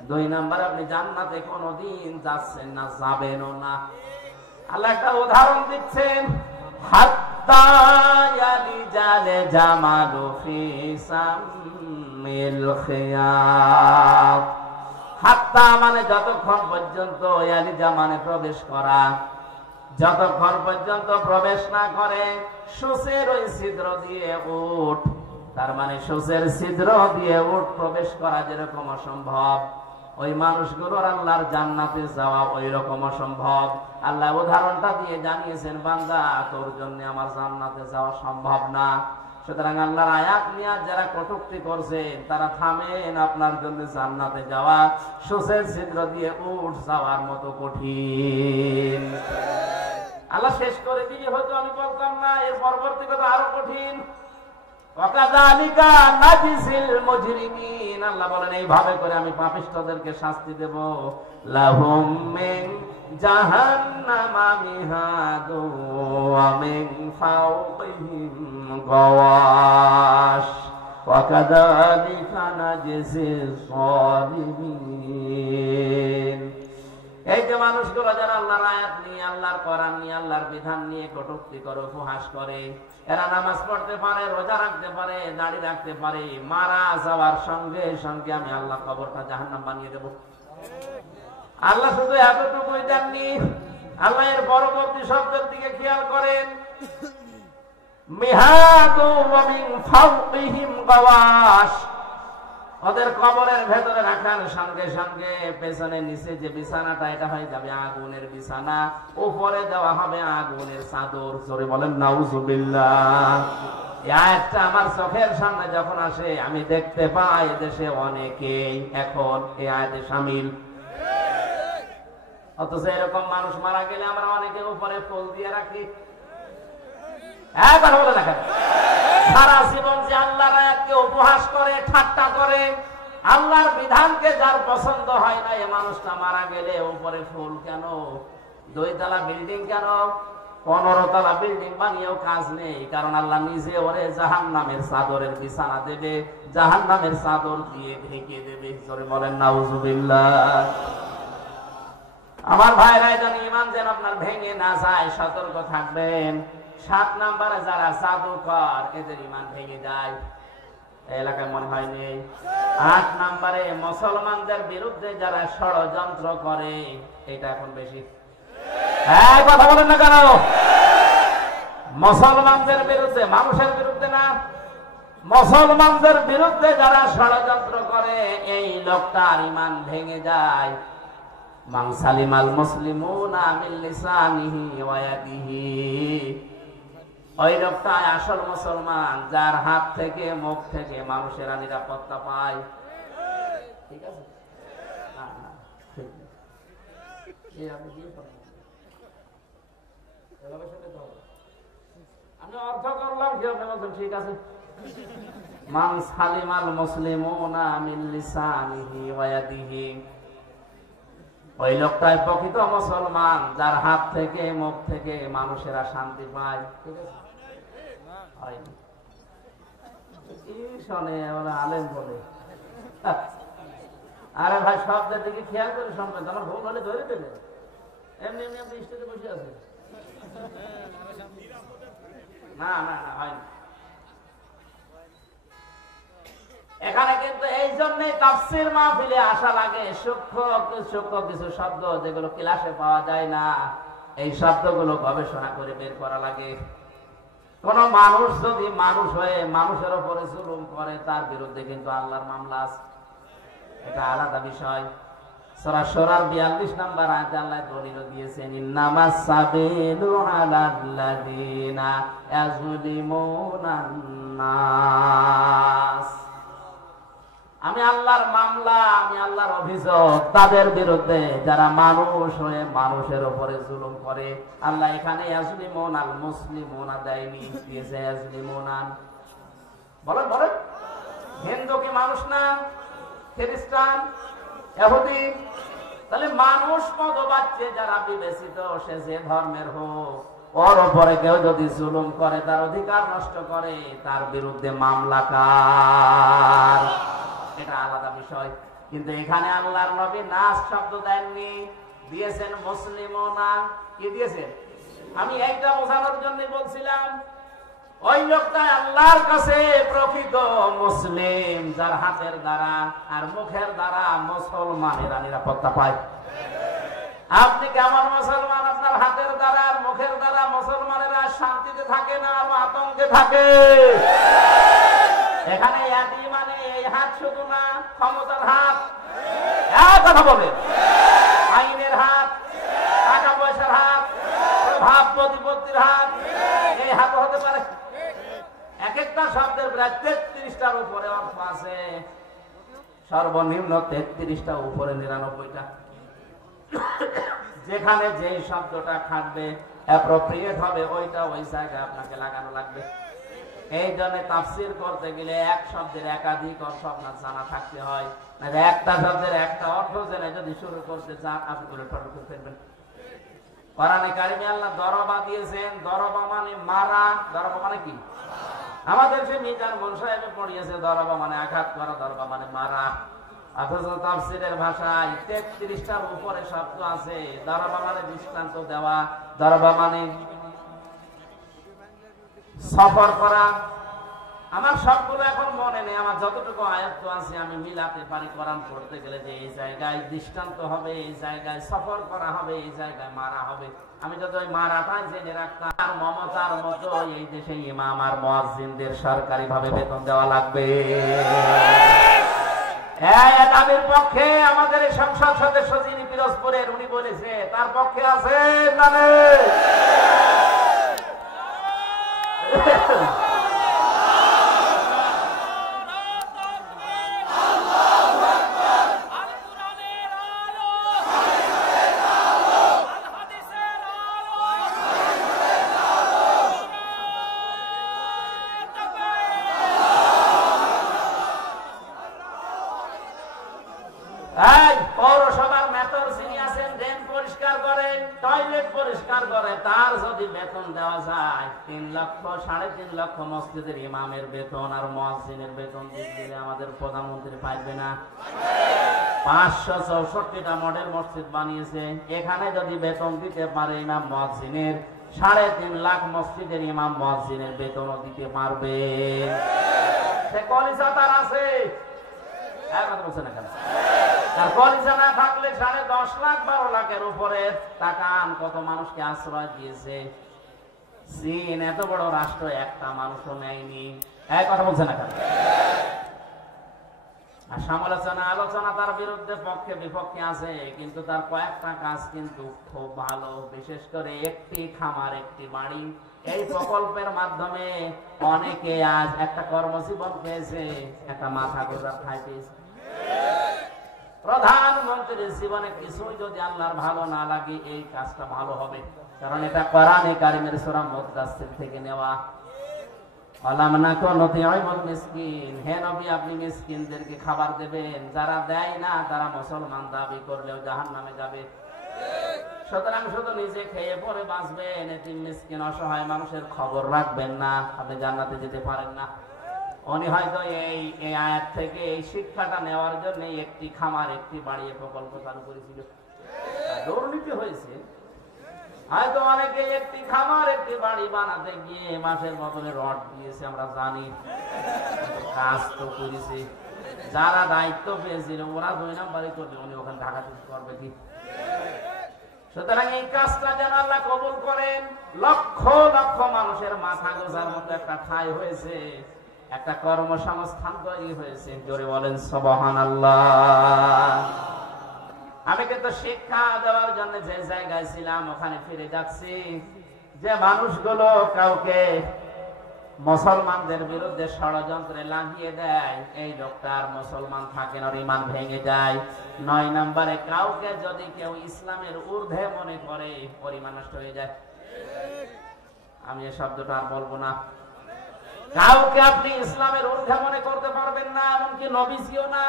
2 নাম্বার, আপনি জান্নাতে কোনোদিন যাচ্ছেন না, যাবেনও না। আল্লাহ একটা উদাহরণ দিচ্ছেন, হাত্তা ইয়ালিজাল জামালু ফি সামিল খিয়াত। হাত্তা মানে যতক্ষণ পর্যন্ত, ইয়ালিজা মানে প্রবেশ করা, যতক্ষণ পর্যন্ত প্রবেশ না করে সূচের ওই ছিদ্র দিয়ে উট, তার মানে সূচের ছিদ্র দিয়ে উট প্রবেশ করা যেরকম অসম্ভব, ওই মানুষগুলোর আল্লাহর জান্নাতে যাওয়া ওই রকম অসম্ভব। আল্লাহ উদাহরণটা দিয়ে জানিয়েছেন, বান্দা তোর জন্য আমার জান্নাতে যাওয়া সম্ভব না। সুতরাং আল্লাহর আয়াত নিয়ে যারা কটূক্তি করছেন, তারা থামেন, আপনার জন্য জান্নাতে যাওয়া সূচের ছিদ্র দিয়ে উট যাওয়ার মতো কঠিন। আল্লাহ শেষ করে দিলে হয়তো আমি বলতাম না, এর পরবর্তী কথা আরো কঠিন। ওয়াকাযালিকা নাজিসিল মুজরিমিন, আল্লাহ বলেন এইভাবে করে আমি পাপিষ্ঠদেরকে শাস্তি দেব। লাহুম মিন জাহান্নামা মিহাদু ওয়া মিন ফাওকিহিম গাওয়াশ ওয়াকাযালিকা নাজিসিস সালিমিন। এই যে মানুষগুলো যারা আল্লাহর আয়াত নিয়ে, আল্লাহর কোরআন নিয়ে, আল্লাহর বিধান নিয়ে কটূক্তি করে, উপহাস করে, এরা নামাজ পড়তে পারে, রোজা রাখতে পারে, দাড়ি রাখতে পারে, মারা যাওয়ার সঙ্গে সঙ্গে আমি আল্লাহ কবরটা জাহান্নাম বানিয়ে দেব। আল্লাহ শুধু এতটুকুই দেননি, আল্লাহ এর পরবর্তী শব্দের দিকে খেয়াল করেন, মিহাদু ওয়া মিন ফাওকিহিম গাওয়াশ, ওদের কবরের ভেতরে রাখার সঙ্গে সঙ্গে পেছনে নিচে যে বিছানাটা, এটা হয়ে যাবে আগুনের বিছানা, উপরে দেওয়া হবে আগুনের চাদর। জোরে বলেন নাউজুবিল্লাহ। এই আয়াতটা আমার চোখের সামনে যখন আসে, আমি দেখতে পাই দেশে অনেকেই এখন এই আয়াতে শামিল। অথচ এরকম মানুষ মারা গেলে আমরা অনেকে উপরে ফুল দিয়ে রাখি। কথা বলে দেখেন, সারা জীবন যে আল্লাহর আয়াতকে উপহাস করে, ঠাট্টা করে, আল্লাহর বিধানকে যার পছন্দ হয় না, এ মানুষটা মারা গেলে উপরে ফুল কেন, 2 তলা বিল্ডিং কেন, 15 তলা বিল্ডিং বানিয়েও কাজ নেই। কারণ আল্লাহ নিজে ওরে জাহান্নামের চাদরের বিছানা দেবে, জাহান্নামের চাদর দিয়ে ঢেকে দেবে। জোরে বলেন নাউজুবিল্লাহ। আমার ভাইরা, যেন ঈমান যেন আপনার ভেঙে না যায়, সতর্ক থাকবেন। 7 নম্বরে যারা জাদুকর, এদের ঈমান ভেঙে যায়, এলাকায় মনে হয় নেই। 8 নম্বরে মুসলমানদের বিরুদ্ধে যারা ষড়যন্ত্র করে, এটা এখন বেশি। কথা বলেন না কেন? মুসলমানদের বিরুদ্ধে, মানুষের বিরুদ্ধে না, মুসলমানদের বিরুদ্ধে যারা ষড়যন্ত্র করে, এই লোকটার ঈমান ভেঙে যায়। মান সালিমাল মুসলিমুনা মিন লিসানিহি ওয়া ইয়াদিহি, ওই লোকটাই আসল মুসলমান, যার হাত থেকে, মুখ থেকে মানুষেরা নিরাপত্তা পায়। ঠিক আছে, আমি অর্থ করলাম কি আপনি বলছেন ঠিক আছে। মান সালিমাল মুসলিমুনা মিন লিসানিহি ওয়া ইয়াদিহি, ওই লোকটাই প্রকৃত মুসলমান, যার হাত থেকে, মুখ থেকে মানুষেরা শান্তি পায়। ঠিক আছে, আলেম বলে, আরে ভাই শব্দের দিকে খেয়াল করে শুনবেন, আমার ভুল হলে ধরে দেবে। এমনি এমনি আপনি স্টেজে বসে আছেন, না না না হয়নি। এখানে কিন্তু এই জন্যই তাফসীর মাহফিলে আসা লাগে, সূক্ষ্ম কিছু শব্দ যেগুলো ক্লাসে পাওয়া যায় না, এই শব্দগুলো গবেষণা করে বের করা লাগে। কোন মানুষ যদি মানুষ হয়ে মানুষের উপরে জুলুম করে, তার বিরুদ্ধে কিন্তু আল্লাহর মামলা আছে, এটা আলাদা বিষয়। সূরা শূরার 42 নম্বর আয়াতে আল্লাহ দলিল দিয়েছেন, ইন্নামাস সাবিলু আলাল্লাযিনা ইয়াজলিমুনান নাস। আমি আল্লাহর মামলা, আমি আল্লাহর অভিযোগ তাদের বিরুদ্ধে যারা মানুষ হয়ে মানুষের উপরে জুলুম করে। আল্লাহ এখানে ইয়াজলিমুনাল মুসলিমুনা দেয়নি, দিয়েছে ইয়াজলিমুনান। বলেন বলেন, হিন্দু কি মানুষ না? খ্রিস্টান, ইহুদি? তাহলে মানুষ মতবাদে যারা বিবেচিত, সে যে ধর্মের হোক, ওর উপরে কেউ যদি জুলুম করে, তার অধিকার নষ্ট করে, তার বিরুদ্ধে মামলা কার, এটা আলাদা বিষয়। কিন্তু এখানে আল্লাহর নবী নাস শব্দ দেননি, দিয়েছেন মুসলিমুনা। কি দিয়েছেন? আমি এইটা বোঝানোর জন্য বলছিলাম, ওই লোকটা আল্লাহর কাছে প্রকৃত মুসলিম, যার হাতের দ্বারা আর মুখের দ্বারা মুসলমানেরা নিরাপত্তা পায়। আপনি কেমন মুসলমান? আপনার হাতের দ্বারা আর মুখের দ্বারা মুসলমানেরা শান্তিতে থাকে না, আর আতঙ্কে থাকে। এখানে একই মানে এই হাত শুধু না, ক্ষমতার হাত, কথা বলেন, আইনের হাত, টাকা পয়সার হাত, প্রভাব প্রতিপত্তির হাত, এই হাত হতে পারে। এক একটা শব্দের প্রায় 33টার উপরে অর্থ আছে, সর্বনিম্ন 33টা, উপরে 99টা। যেখানে যে শব্দটা খাটবে, অ্যাপ্রোপ্রিয়েট হবে, ওইটা ওই জায়গায় আপনাকে লাগানো লাগবে। এই জন্য তাফসীর করতে গেলে এক শব্দের একাধিক অর্থ আপনার জানা থাকতে হয়, না একটা শব্দের একটা অর্থ জেনে যদি শুরু করতে চান, আপনি উল্টো করে ফেলবেন। কোরআনে কারিমে আল্লাহ দরবা দিয়েছেন, দরবা মানে মারা। দরবা মানে কি? আমাদের সে মিজান মন সাহেবে পড়িয়েছে, দরবা মানে আঘাত করা, দরবা মানে মারা। অথচ তাফসীরের ভাষায় 33টার উপরে শব্দ আছে। দরবা মানে দৃষ্টান্ত দেওয়া, দরবা মানে সফর করা। আমার সবগুলো এখন মনে নেই, আমার যতটুকু আয়াত আছে আমি মিলাতে পারি কোরআন পড়তে গেলে, যে এই জায়গায় দৃষ্টান্ত হবে, এই জায়গায় সফর করা হবে, এই জায়গায় মারা হবে। আমি যদি ওই মারাটাই জেনে রাখতাম, আর মমতার মতো এই দেশে ইমাম আর মুয়াজ্জিনদের সরকারি ভাবে বেতন দেওয়া লাগবে। দাবির পক্ষে আমাদের এই সংসদ সদস্য যিনি পিরোজপুরের, উনি বলেছে, তার পক্ষে আছে মানে পৌরসভার মেয়র যিনি আছেন, ড্রেন পরিষ্কার করেন, টয়লেট পরিষ্কার করে, তার যদি বেতন দেওয়া যায় 3 লক্ষ 3.5 লক্ষ, মসজিদের ইমামের বেতন আর মুয়াজ্জিনের বেতন দিলে আমাদের প্রধানমন্ত্রী পাইবে না? 564টা মডেল মসজিদ বানিয়েছে, এখানে যদি বেতন দিতে পারে ইমাম মুয়াজ্জিনের, 3.5 লাখ মসজিদের ইমাম মুয়াজ্জিনের বেতনও দিতে পারবে। সে কলিজা তার আছে, কথা বলছে না কেন? তার কলিজা না থাকলে 10.5 লাখ 12 লাখের উপরে টাকা কত মানুষকে আশ্রয় দিয়েছে। চীন এত বড় রাষ্ট্র, একটা মানুষও নেয়নি। কথা বলছে না কেন? আর সমালোচনা আলোচনা তার বিরুদ্ধে পক্ষে বিপক্ষে আছে, কিন্তু তার কয়েকটা কাজ কিন্তু খুব ভালো। বিশেষ করে একটি খামার একটি বাড়ি, এই প্রকল্পের মাধ্যমে অনেকে আজ একটা কর্মজীবন পেয়েছে, একটা মাথা গোজার ঠাঁই পেয়েছে। প্রধানমন্ত্রীর জীবনে কিছুই যদি আল্লাহর ভালো না লাগে, এই কাজটা ভালো হবে, কারণ এটা কোরআনে কারিমের সূরা মুদ্দাসসির থেকে নেওয়া। হে নবী, আপনি মিসকিনদেরকে খাবার দেবেন, যারা দেয় না তারা মুসলমান দাবি করলেও জাহান্নামে যাবে। সুতরাং শুধু নিজে খেয়ে পরে বাঁচবেন, এতিম মিসকিন অসহায় মানুষের খবর রাখবেন না, আপনি জান্নাতে যেতে পারেন না। উনি হয়তো এই আয়াত থেকে এই শিক্ষাটা নেওয়ার জন্য একটি খামার একটি বাড়ি প্রকল্প চালু করেছিল। দুর্নীতি হয়েছে, হয়তো অনেকে একটি খামার একটি বাড়ি বানাতে গিয়ে মাসের বদলে রড দিয়েছে, আমরা জানি, কাজ তো করেছে। যারা দায়িত্ব পেয়েছিল ওরা 2 নাম্বারই করবে, উনি ওখানে ঢাকাতে করবে কি? সুতরাং এই কাজটা যেন আল্লাহ কবুল করেন। লক্ষ লক্ষ মানুষের মাথা গোজার মতো একটা ঠাঁই হয়েছে, একটা কর্মসংস্থান তৈরি হয়েছে। জোরে বলেন সুবহানাল্লাহ। আমি কিন্তু শিক্ষা দেওয়ার জন্য যে জায়গায় ছিলাম ওখানে ফিরে যাচ্ছি। যে মানুষগুলো কাউকে মুসলমানদের বিরুদ্ধে ষড়যন্ত্রে লাগিয়ে দেয়, এই লোকটার মুসলমান থাকে না, ঈমান ভেঙে যায়। 9 নম্বরে কাউকে যদি কেউ ইসলামের ঊর্ধ্বে মনে করে, ওর ঈমান নষ্ট হয়ে যায়। আমি এই শব্দটা আর বলবো না। কাউকে আপনি ইসলামের ঊর্ধ্বে মনে করতে পারবেন না, এমনকি নবীজিও না।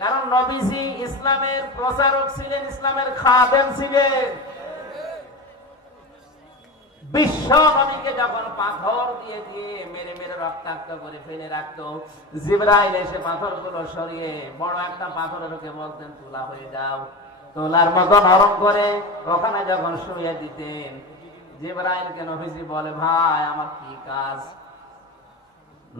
কারণ নবীজি ইসলামের প্রচারক ছিলেন, ইসলামের খাদেম ছিলেন। বিশ্ব নবীকে যখন পাথর দিয়ে দিয়ে মেরে মেরে রক্তাক্ত করে ফেলে রাখতো, জিবরাইল এসে পাথরগুলো সরিয়ে বড় একটা পাথরের ওকে বলতেন তুলা হয়ে যাও, তোলার মতো নরম করে ওখানে যখন শুয়ে দিতেন, জিবরাইলকে নবীজি বলে ভাই আমার কি কাজ?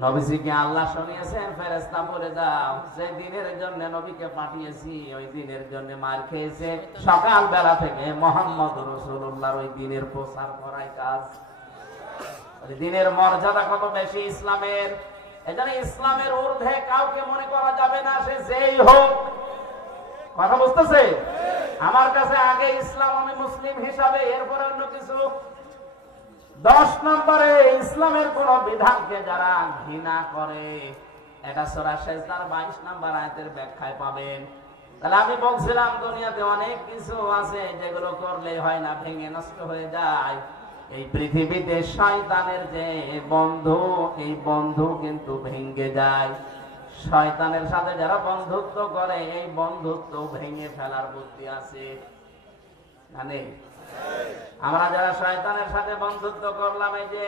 নবীজিকে আল্লাহ শুনিয়েছেন ফেরেশতা বলে দাও যে দিনের জন্য নবীকে পাঠিয়েছি ওই দিনের জন্য মার খেয়েছে, সকাল বেলা থেকে মুহাম্মদ রাসূলুল্লাহর ওই দিনের প্রচার করাই কাজ। ওই দিনের মর্যাদা কত বেশি ইসলামের। এজন্য ইসলামের ঊর্ধ্বে কাউকে মনে করা যাবে না, সে যেই হোক। কথা বুঝতেছে? আমার কাছে আগে ইসলাম, আমি মুসলিম হিসাবে, এরপরে অন্য কিছু। 10 নম্বরে ইসলামের কোন বিধানকে যারা ঘৃণা করে, এটা সূরা সেজদার 22 নম্বর আয়াতের ব্যাখ্যায় পাবেন। তাহলে আমি বলছিলাম দুনিয়াতে অনেক কিছু আছে যেগুলো করলে হয় না, ভেঙে নষ্ট হয়ে যায়। এই পৃথিবীতে শয়তানের যে বন্ধু, এই বন্ধু কিন্তু ভেঙে যায়। শয়তানের সাথে যারা বন্ধুত্ব করে, এই বন্ধুত্ব ভেঙে ফেলার বুদ্ধি আছে না নেই? আমরা যারা শয়তানের সাথে বন্ধুত্ব করলাম, এই যে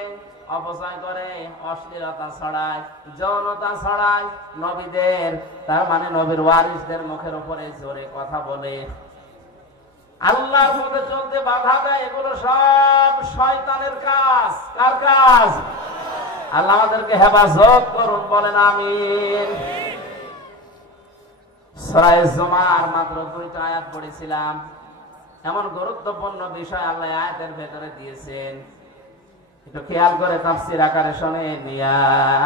অপচয় করে, অশ্লীলতা ছড়ায়, যৌনতা ছড়ায়, নবীদের, তার মানে নবীর ওয়ারিসদের মুখের উপরে জোরে কথা বলে, আল্লাহর পথে চলতে বাধা দেয়, এগুলো সব শয়তানের কাজ। কার কাজ? আল্লাহ আমাদেরকে হেফাজত করুন, বলেন আমিন। সূরা জুমার মাত্র 2টা আয়াত পড়েছিলাম। এমন গুরুত্বপূর্ণ বিষয় আল্লাহ আয়াতের ভেতরে দিয়েছেন, একটু খেয়াল করে তাফসীর আকারে শুনেন। ইয়া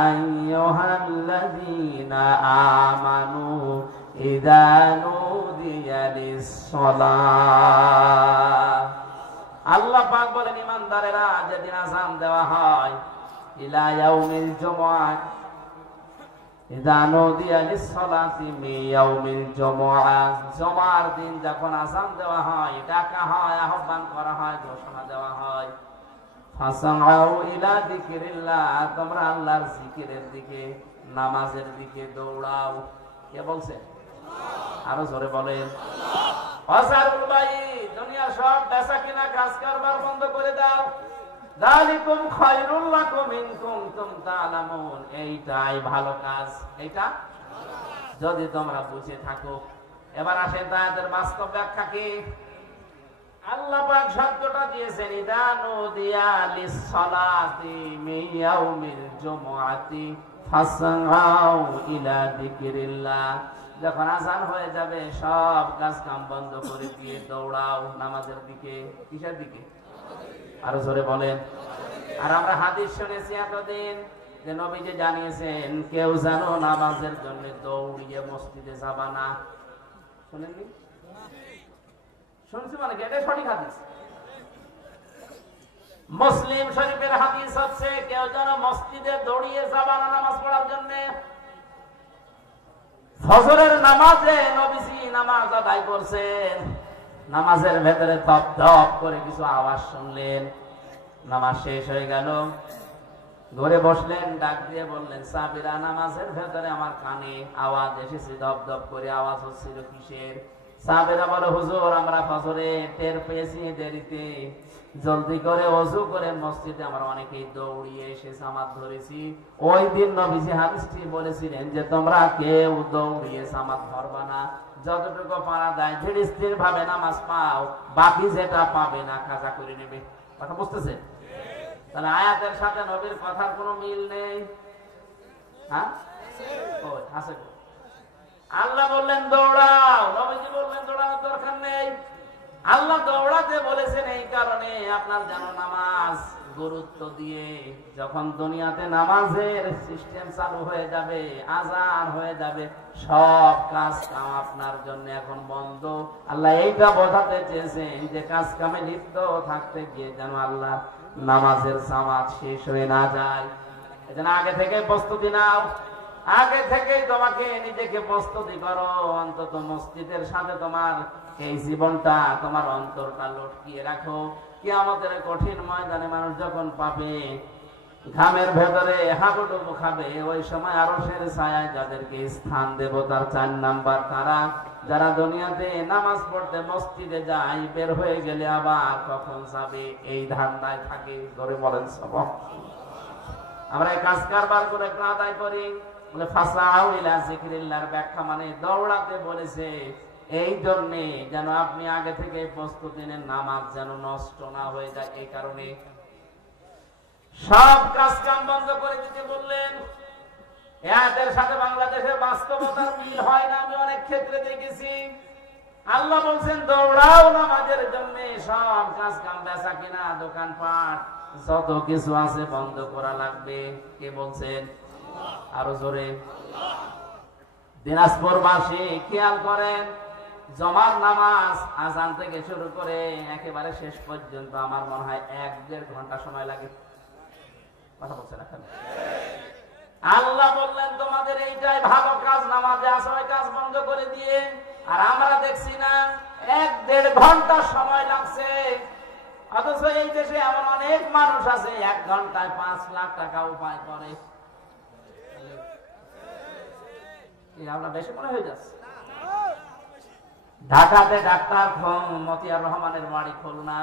আইয়ুহাল্লাযীনা আমানু ইযা নুদিয়া লিস-সালাহ। আল্লাহ পাক বলেন ঈমানদারেরা যেদিন আযান দেওয়া হয়, ইলা ইয়াউমিল জুমআহ, ইযা নুদিয়া লিস-সালাতি মিন ইয়াউমিল জুমআহ, জুমার দিন যখন আযান দেওয়া হয়, ডাকা হয়, আহ্বান করা হয়, ঘোষণা দেওয়া হয়, ফাসাউ ইলা যিকিরিল্লাহ, তোমরা আল্লাহর জিকিরের দিকে, নামাজের দিকে দৌড়াও। কে বলছে? আরো জোরে বলেন। ওয়াজারুল বাই, দুনিয়ার সব বেচা কিনা কাজ কারবার বন্ধ করে দাও। যালিকুম খায়রুল লাকুম ইন কুনতুম তা'লামুন, এইটাই ভালো কাজ, এইটা যদি তোমরা বুঝে থাকো। এবার আসেন তাদের বাস্তব ব্যাখ্যা কি। আল্লাহ পাক শব্দটা দিয়েছেন ইযা নুদিয়া লিস-সালাতি মিন ইয়াউমিল জুমআতি ফাসআউ ইলা যিকিরিল্লাহ, যখন আযান হয়ে যাবে সব কাজ কাম বন্ধ করে দিয়ে দৌড়াও নামাজের দিকে। কিসের দিকে? আরো জোরে বলেন। আর আমরা হাদিস শুনেছি এতদিন যে নবীজি জানিয়েছেন কেউ যেন নামাজের জন্য দৌড়িয়ে মসজিদে যাবা না। শুনেননি? শুনছি মানে এটা সঠিক হাদিস। মুসলিম শরীফের হাদিস হচ্ছে কেউ যেন মসজিদে দৌড়িয়ে যাবা না নামাজ পড়ার জন্য। ফজরের নামাজে নবীজি নামাজ আদায় করছেন, নামাজের ভেতরে ধপ ধপ করে কিছু আওয়াজ শুনলেন, নামাজ শেষ হয়ে গেল, ঘরে বসলেন, ডাক দিয়ে বললেন সাহাবীরা নামাজের ভেতরে আমার কানে আওয়াজ এসেছে, ধপ ধপ করে আওয়াজ হচ্ছিল কিসের? সাহাবীরা বলে, হুজুর আমরা ফজরে টের পেয়েছি দেরিতে, জলদি করে ওযু করে মসজিদে আমরা অনেকেই দৌড়িয়ে এসে জামাত ধরেছি। ওই দিন নবীজি হাদিসটি বলেছিলেন যে তোমরা কেউ দৌড়িয়ে জামাত ধরবা না, যতটুকু পারা যায় ধীরে স্থির ভাবে নামাজ পাও, বাকি যেটা পাবে না কাজা করে নেবে। কথা বুঝতেছে? তাহলে আয়াতের সাথে নবীর কথার কোনো মিল নেই। হ্যাঁ, আছে। আল্লাহ বললেন দৌড়াও, নবীজি বললেন দৌড়ানোর দরকার নেই। আল্লাহ দৌড়াতে বলেছেন এই কারণে আপনার যেন নামাজ গুরুত্ব দিয়ে, যখন দুনিয়াতে নামাজের সিস্টেম চালু হয়ে যাবে, আযান হয়ে যাবে, সব কাজ কাম আপনার জন্য এখন বন্ধ। আল্লাহ এইটা বোঝাতে চেয়েছেন যে কাজ কামে লিপ্ত থাকতে গিয়ে যেন আল্লাহ নামাজের জামাত শেষ হয়ে না যায়। এজন্য আগে থেকে প্রস্তুতি নাও, আগে থেকেই তোমাকে নিজেকে প্রস্তুতি করো। অন্তত মসজিদের সাথে তোমার এই জীবনটা, তোমার অন্তরটা লটকিয়ে রাখো। কিয়ামতের কঠিন ময়দানে মানুষ যখন পাবে, ঘামের ভেতরে হাবুডুবু খাবে, ওই সময় আরশের ছায়ায় যাদেরকে স্থান দেব তার 4 নাম্বার তারা, যারা দুনিয়াতে নামাজ পড়তে মসজিদে যায়, বের হয়ে গেলে আবার কখন যাবে এই ধান্দায় থাকে। ধরে বলেন সব আমরা এই কাজ কারবার করে আদায় করি। বলে ফাসাউ ইলা যিকরিল্লাহর ব্যাখ্যা মানে দৌড়াতে বলেছে এই জন্যে যেন আপনি আগে থেকে প্রস্তুতি নেন, নামাজ যেন নষ্ট না হয়ে যায়। এই কারণে সব কাজ কাম বন্ধ করে দিতে বললেন। এর সাথে বাংলাদেশের বাস্তবতার মিল হয় না, আমি অনেক ক্ষেত্রে দেখেছি। আল্লাহ বলছেন দৌড়াও নামাজের জন্য, সব কাজ কাম বেচা কিনা দোকানপাট যত কিছু আছে বন্ধ করা লাগবে। কে বলছেন? আরো জোরে। দিনাজপুরবাসী খেয়াল করেন, জমার নামাজ আযান থেকে শুরু করে একেবারে শেষ পর্যন্ত আমার মনে হয় 1-1.5 ঘন্টা সময় লাগে। কথা বলছেন এখন? আল্লাহ বললেন তোমাদের এইটাই ভালো কাজ, নামাজে আসো, ওই কাজ বন্ধ করে দিয়ে। আর আমরা দেখছি না 1-1.5 ঘন্টা সময় লাগছে। অথচ এই দেশে এমন অনেক মানুষ আছে 1 ঘন্টায় 5 লাখ টাকা উপায় করে। আমরা বেশি মনে হয়ে যাচ্ছে। ঢাকাতে ডাক্তার মতিয়ার রহমানের বাড়ি খুলনা,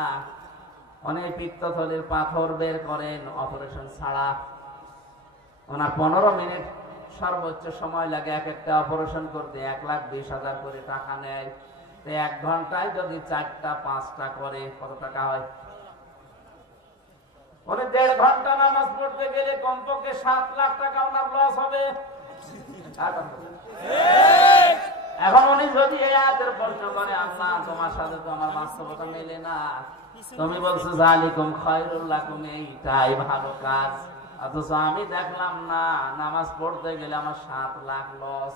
অনেক পিত্তথলির পাথর বের করেন অপারেশন ছাড়া। ওনার 15 মিনিট সর্বোচ্চ সময় লাগে এক একটা অপারেশন করতে, 1,20,000 করে টাকা নেয়। 1 ঘন্টায় যদি 4টা 5টা করে কত টাকা হয়? উনি 1.5 ঘন্টা নামাজ পড়তে গেলে কমপক্ষে 7 লাখ টাকা ওনার লস হবে। এখন উনি যদি এই আয়াতের প্রশ্ন করে, আল্লাহ তোমার সাথে তো আমার বাস্তবতা মেলে না, তুমি বলছো যালিকুম খায়রুল লাকুম, এইটাই ভালো কাজ, অথচ আমি দেখলাম না নামাজ পড়তে গেলে আমার 7 লাখ লস।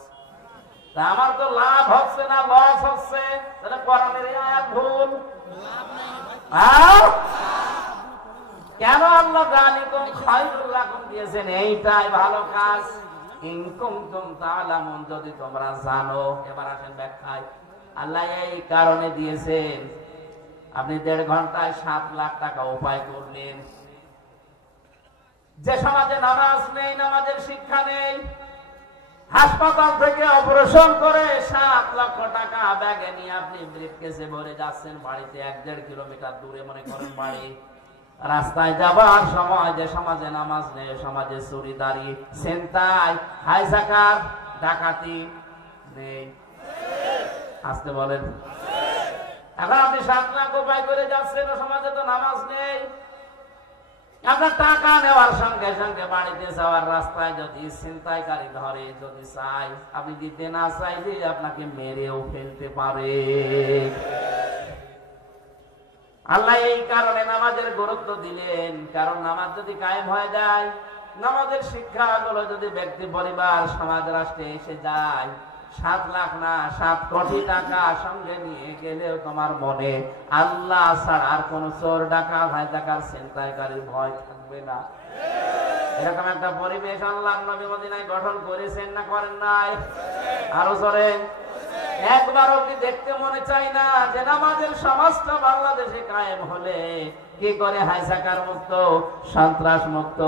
তা আমার তো লাভ হচ্ছে না, লস হচ্ছে। তাহলে কোরআনের এই আয়াত ভুল। কেন আল্লাহ যালিকুম খায়রুল লাকুম দিয়েছেন? এইটাই ভালো কাজ। ইন কুনতুম তা'লামুন, যদি তোমরা জানো। এবার আসেন ব্যাখ্যায়। আল্লাহ এই কারণে দিয়েছেন, আপনি 1.5 ঘন্টায় 7 লাখ টাকা উপায় করলেন। যে সমাজে নামাজ নেই, নামাজের শিক্ষা নেই, হাসপাতাল থেকে অপারেশন করে 7 লক্ষ টাকা ব্যাগে নিয়ে আপনি ব্রিফকেসে ভরে যাচ্ছেন বাড়িতে, 1-1.5 কিলোমিটার দূরে মনে করেন বাড়ি। রাস্তায় যাবার সময় যে সমাজে নামাজ নেই, সমাজে চুরিদারি, ছিনতাই, হাইজাকার, ডাকাতি নেই। আসতে বলেন। এখন আপনি 7 লাখ উপায় করে যাচ্ছেন, সমাজে তো নামাজ নেই। আপনার টাকা নেওয়ার সঙ্গে সঙ্গে বাড়িতে যাওয়ার রাস্তায় যদি ছিনতাইকারী ধরে, যদি চাই, আপনি দিতে না চাইলে আপনাকে মেরেও ফেলতে পারে। আল্লাহ এই কারণে নামাজের গুরুত্ব দিলেন। কারণ নামাজ যদি কায়েম হয়ে যায়, নামাজের শিক্ষাগুলো যদি ব্যক্তি, পরিবার, সমাজ, রাষ্ট্রে এসে যায়, 7 লাখ না 7 কোটি টাকা সঙ্গে নিয়ে গেলেও তোমার মনে আল্লাহ ছাড়া আর কোন চোর, ডাকাত, হাইজাকার, ছিনতাইকারীর ভয় থাকবে না। এরকম একটা পরিবেশ আল্লাহর নবী মদিনায় গঠন করেছেন না করেন নাই? আরো জোরে। একবার অবধি দেখতে মনে চায় না যে নামাজের সমাজটা বাংলাদেশে কায়েম হলে কি করে হাইজাকার মুক্ত, সন্ত্রাস মুক্ত,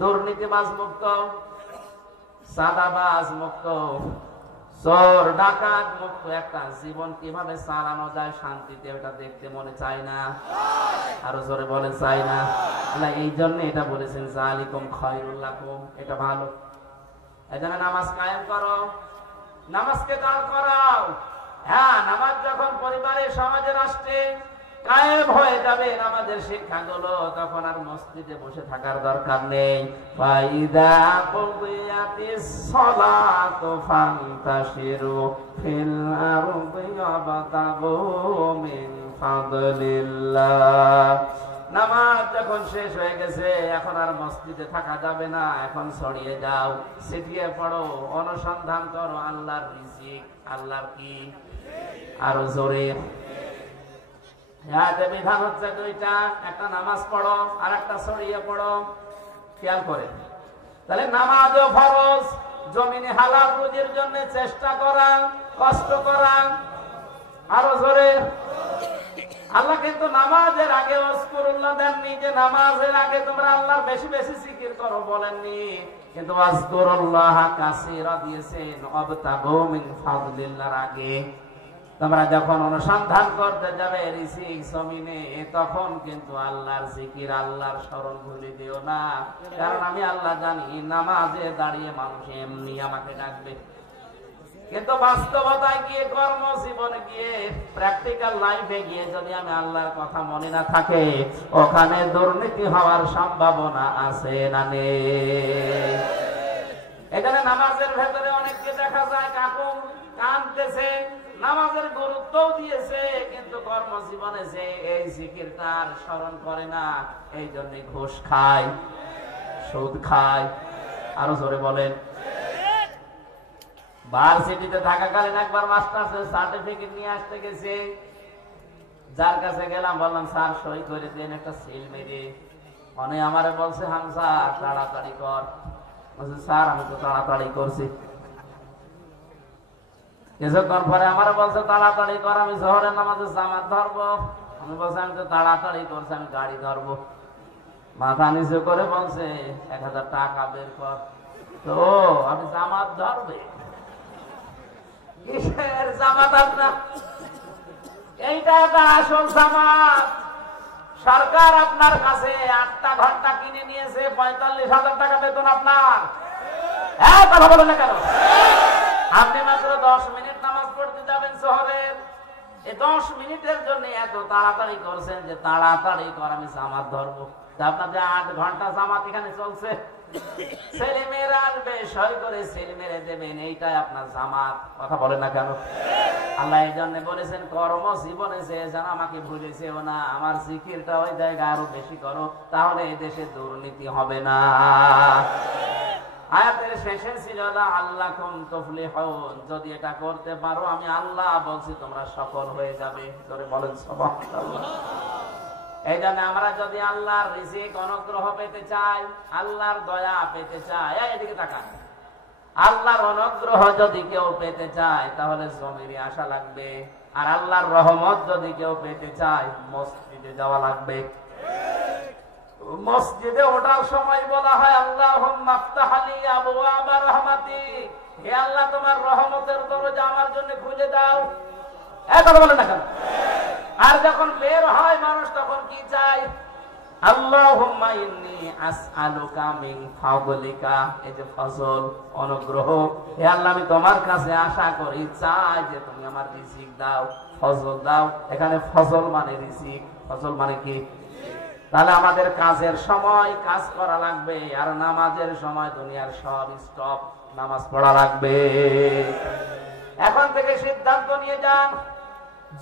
দুর্নীতিবাজ মুক্ত, সাদাবাজ মুক্ত, চোর ডাকাত মুক্ত একটা জীবন কিভাবে চালানো যায় শান্তিতে, ওটা দেখতে মনে চায় না? আরো জোরে বলে চায় না? আল্লাহ এই জন্য এটা বলেছেন যালিকুম খায়রুল লাকুম, এটা ভালো। এজন্য নামাজ কায়েম করো, নামাজকে দাঁড় করাও। হ্যাঁ, নামাজ যখন পরিবারে, সমাজে, রাষ্ট্রে কায়েম হয়ে যাবে নামাজের শিক্ষাগুলো, তখন আর মসজিদে বসে থাকার দরকার নেই। ফাইদা কুদিয়াতিস সালাতু ফান্তাশিরু ফিল আরদি ওয়াবতাগু মিন ফাদলিল্লাহ। নামাজ যখন শেষ হয়ে গেছে, এখন আর মসজিদে থাকা যাবে না, এখন ছড়িয়ে যাও, ছিটিয়ে পড়ো, অনুসন্ধান করো আল্লাহর রিজিক। আল্লাহর কি? আরো জোরে। বিধান হচ্ছে দুইটা, একটা নামাজ পড়ো আর একটা ছড়িয়ে পড়ো। খেয়াল করে, তাহলে নামাজও ফরজ, জমিনে হালাল রুজির জন্য চেষ্টা করা, কষ্ট করা। আরো জোরে। আল্লাহ কিন্তু নামাজের আগে ওয়াজকুরুল্লাহ দেননি যে নামাজের আগে তোমরা আল্লাহ বেশি বেশি জিকির করো, বলেননি। কিন্তু ওয়াজকুরুল্লাহ কাসীরা দিয়েছেন ওয়াবতাগু মিন ফাদলিল্লাহর আগে। তোমরা যখন অনুসন্ধান করতে যাবে রিজিক জমিনে, তখন কিন্তু আল্লাহর জিকির, আল্লাহর স্মরণ ভুলে দিও না। কারণ আমি আল্লাহ জানি নামাজে দাঁড়িয়ে মানুষ এমনি আমাকে ডাকবে, কিন্তু বাস্তবতায় গিয়ে, কর্মজীবনে গিয়ে, প্র্যাকটিক্যাল লাইফে গিয়ে যদি আমি আল্লাহর কথা মনে না থাকে, ওখানে দুর্নীতি হওয়ার সম্ভাবনা আছে না নেই? এখানে নামাজের ভেতরে অনেককে দেখা যায় কাকুম কাঁদতেছে, নামাজের গুরুত্বও দিয়েছে, কিন্তু কর্মজীবনে যে এই জিকিরটার স্মরণ করে না, এই জন্য ঘুষ খায়, সুদ খায়। আরো জোরে বলেন। ভার্সিটিতে থাকাকালীন একবার মাস্টার সার্টিফিকেট নিয়ে আসতে গেছে, যার কাছে গেলাম, বললাম স্যার সই করে দেন, একটা সিল মেরে। অনেক আমারে বলছে হামসা তাড়াতাড়ি কর। বলছে স্যার আমি তো তাড়াতাড়ি করছি। কিছুক্ষণ পরে আমার বলছে তাড়াতাড়ি কর, আমি জোহরের নামাজে জামাত ধরবো। আমি বলছি আমি তো তাড়াতাড়ি করছি, আমি গাড়ি ধরবো। মাথা নিচু করে বলছে 1000 টাকা বের কর। তো আমি জামাত ধরবে? কিসের জামাত আপনার? এইটা একটা আসল জামাত। সরকার আপনার কাছে 8টা ঘন্টা কিনে নিয়েছে, 45,000 টাকা বেতন আপনার। কথা বলেন না কেন? আপনি মাত্র 10 মিনিট নামাজ পড়তে যাবেন শহরের, এই 10 মিনিটের জন্য এত তাড়াতাড়ি করছেন যে তাড়াতাড়ি কর, আমি জামাত ধরবো। আপনাদের 8 ঘন্টা জামাত এখানে চলছে। ছেলে মেয়েরা আসবে, সই করে ছেলে মেরে দেবেন, এইটাই আপনার জামাত। কথা বলেন না কেন? আল্লাহ এই জন্য বলেছেন কর্মজীবনে যে যেন আমাকে ভুলেছেও না, আমার জিকিরটা ওই জায়গায় আরো বেশি করো, তাহলে এই দেশে দুর্নীতি হবে না। আয়াতের শেষে ছিল লাআল্লাকুম তুফলিহুন, যদি এটা করতে পারো আমি আল্লাহ বলছি তোমরা সফল হয়ে যাবে। জোরে বলেন সুবহানাল্লাহ। এই জন্য আমরা যদি আল্লাহর রিজিক, অনুগ্রহ পেতে চাই, আল্লাহর দয়া পেতে চাই, এদিকে তাকান, আল্লাহর অনুগ্রহ যদি কেউ পেতে চায় তাহলে জমিনে আসা লাগবে। আর আল্লাহর রহমত যদি কেউ পেতে চায় মসজিদে যাওয়া লাগবে। মসজিদে ওঠার সময় বলা হয় আল্লাহুম্মা আফতাহ লি আবওয়াবা রাহমাতিক, হে আল্লাহ তোমার রহমতের দরজা আমার জন্য খুলে দাও। কথা বলেন না কেন? আর যখন বের হয় মানুষ তখন কি চায়? আল্লাহুম্মা ইন্নী আসআলুকা মিন ফাদলিকা, এই যে ফজল, অনুগ্রহ, হে আল্লাহ আমি তোমার কাছে আশা করি, চাই যে তুমি আমার রিজিক দাও, ফজল দাও। এখানে ফজল মানে রিজিক, ফজল মানে কি? তাহলে আমাদের কাজের সময় কাজ করা লাগবে, আর নামাজের সময় দুনিয়ার সব স্টপ, নামাজ পড়া লাগবে। এখন থেকে সিদ্ধান্ত নিয়ে যান,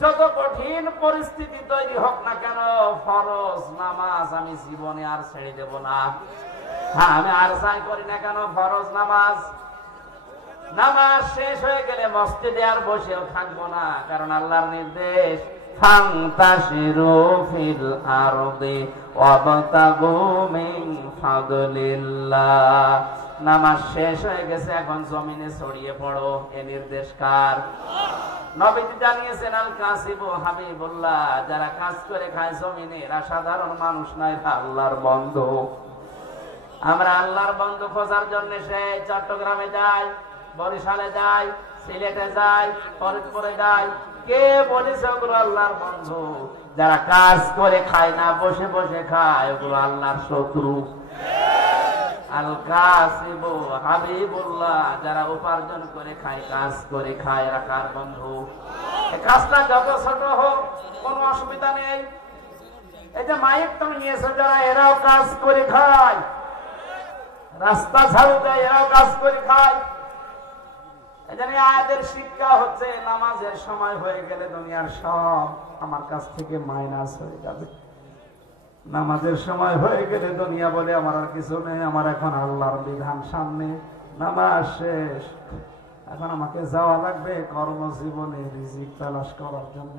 যত কঠিন পরিস্থিতি তৈরি হোক না কেন, ফরজ নামাজ আমি জীবনে আর ছেড়ে দেব না। হ্যাঁ, আমি আর যাই করি না কেন, ফরজ নামাজ, নামাজ শেষ হয়ে গেলে মসজিদে আর বসেও থাকবো না, কারণ আল্লাহর নির্দেশ ফান্তাশিরু ফিল আরদি ওয়াবতাগু মিন ফাদলিল্লাহ। নামাজ শেষ হয়ে গেছে, এখন জমিনে ছড়িয়ে পড়ো, এ নির্দেশ কার? নবীজি জানিয়েছেন আল কাসিবু হাবিবুল্লাহ, যারা কাজ করে খায় জমিনে এরা সাধারণ মানুষ নয়, আল্লাহর বন্ধু। আমরা আল্লাহর বন্ধু খোঁজার জন্য সেই চট্টগ্রামে যাই, বরিশালে যাই, সিলেটে যায়, ফরিদপুরে যায়, কে বলেছে ওগুলো আল্লাহর বন্ধু? যারা কাজ করে খায় না, বসে বসে খায়, ওগুলো আল্লাহর শত্রু। আল কাসিবু হাবিবুল্লাহ, যারা উপার্জন করে খায়, কাজ করে খায়, এরা কার বন্ধু? কাজটা যত ছোট হোক কোনো অসুবিধা নেই। এই যে মাইক তুমি নিয়েছো যারা, এরাও কাজ করে খায়, রাস্তা ঝাড়ু দেয়, এরাও কাজ করে খায়। এজন্য আয়াতের শিক্ষা হচ্ছে নামাজের সময় হয়ে গেলে দুনিয়ার সব আমার কাছ থেকে মাইনাস হয়ে যাবে। নামাজের সময় হয়ে গেলে দুনিয়া বলে আমার আর কিছু নেই, আমার এখন আল্লাহর বিধান সামনে, নামাজ শেষ, এখন আমাকে যাওয়া লাগবে কর্মজীবনে রিজিক তালাশ করার জন্য।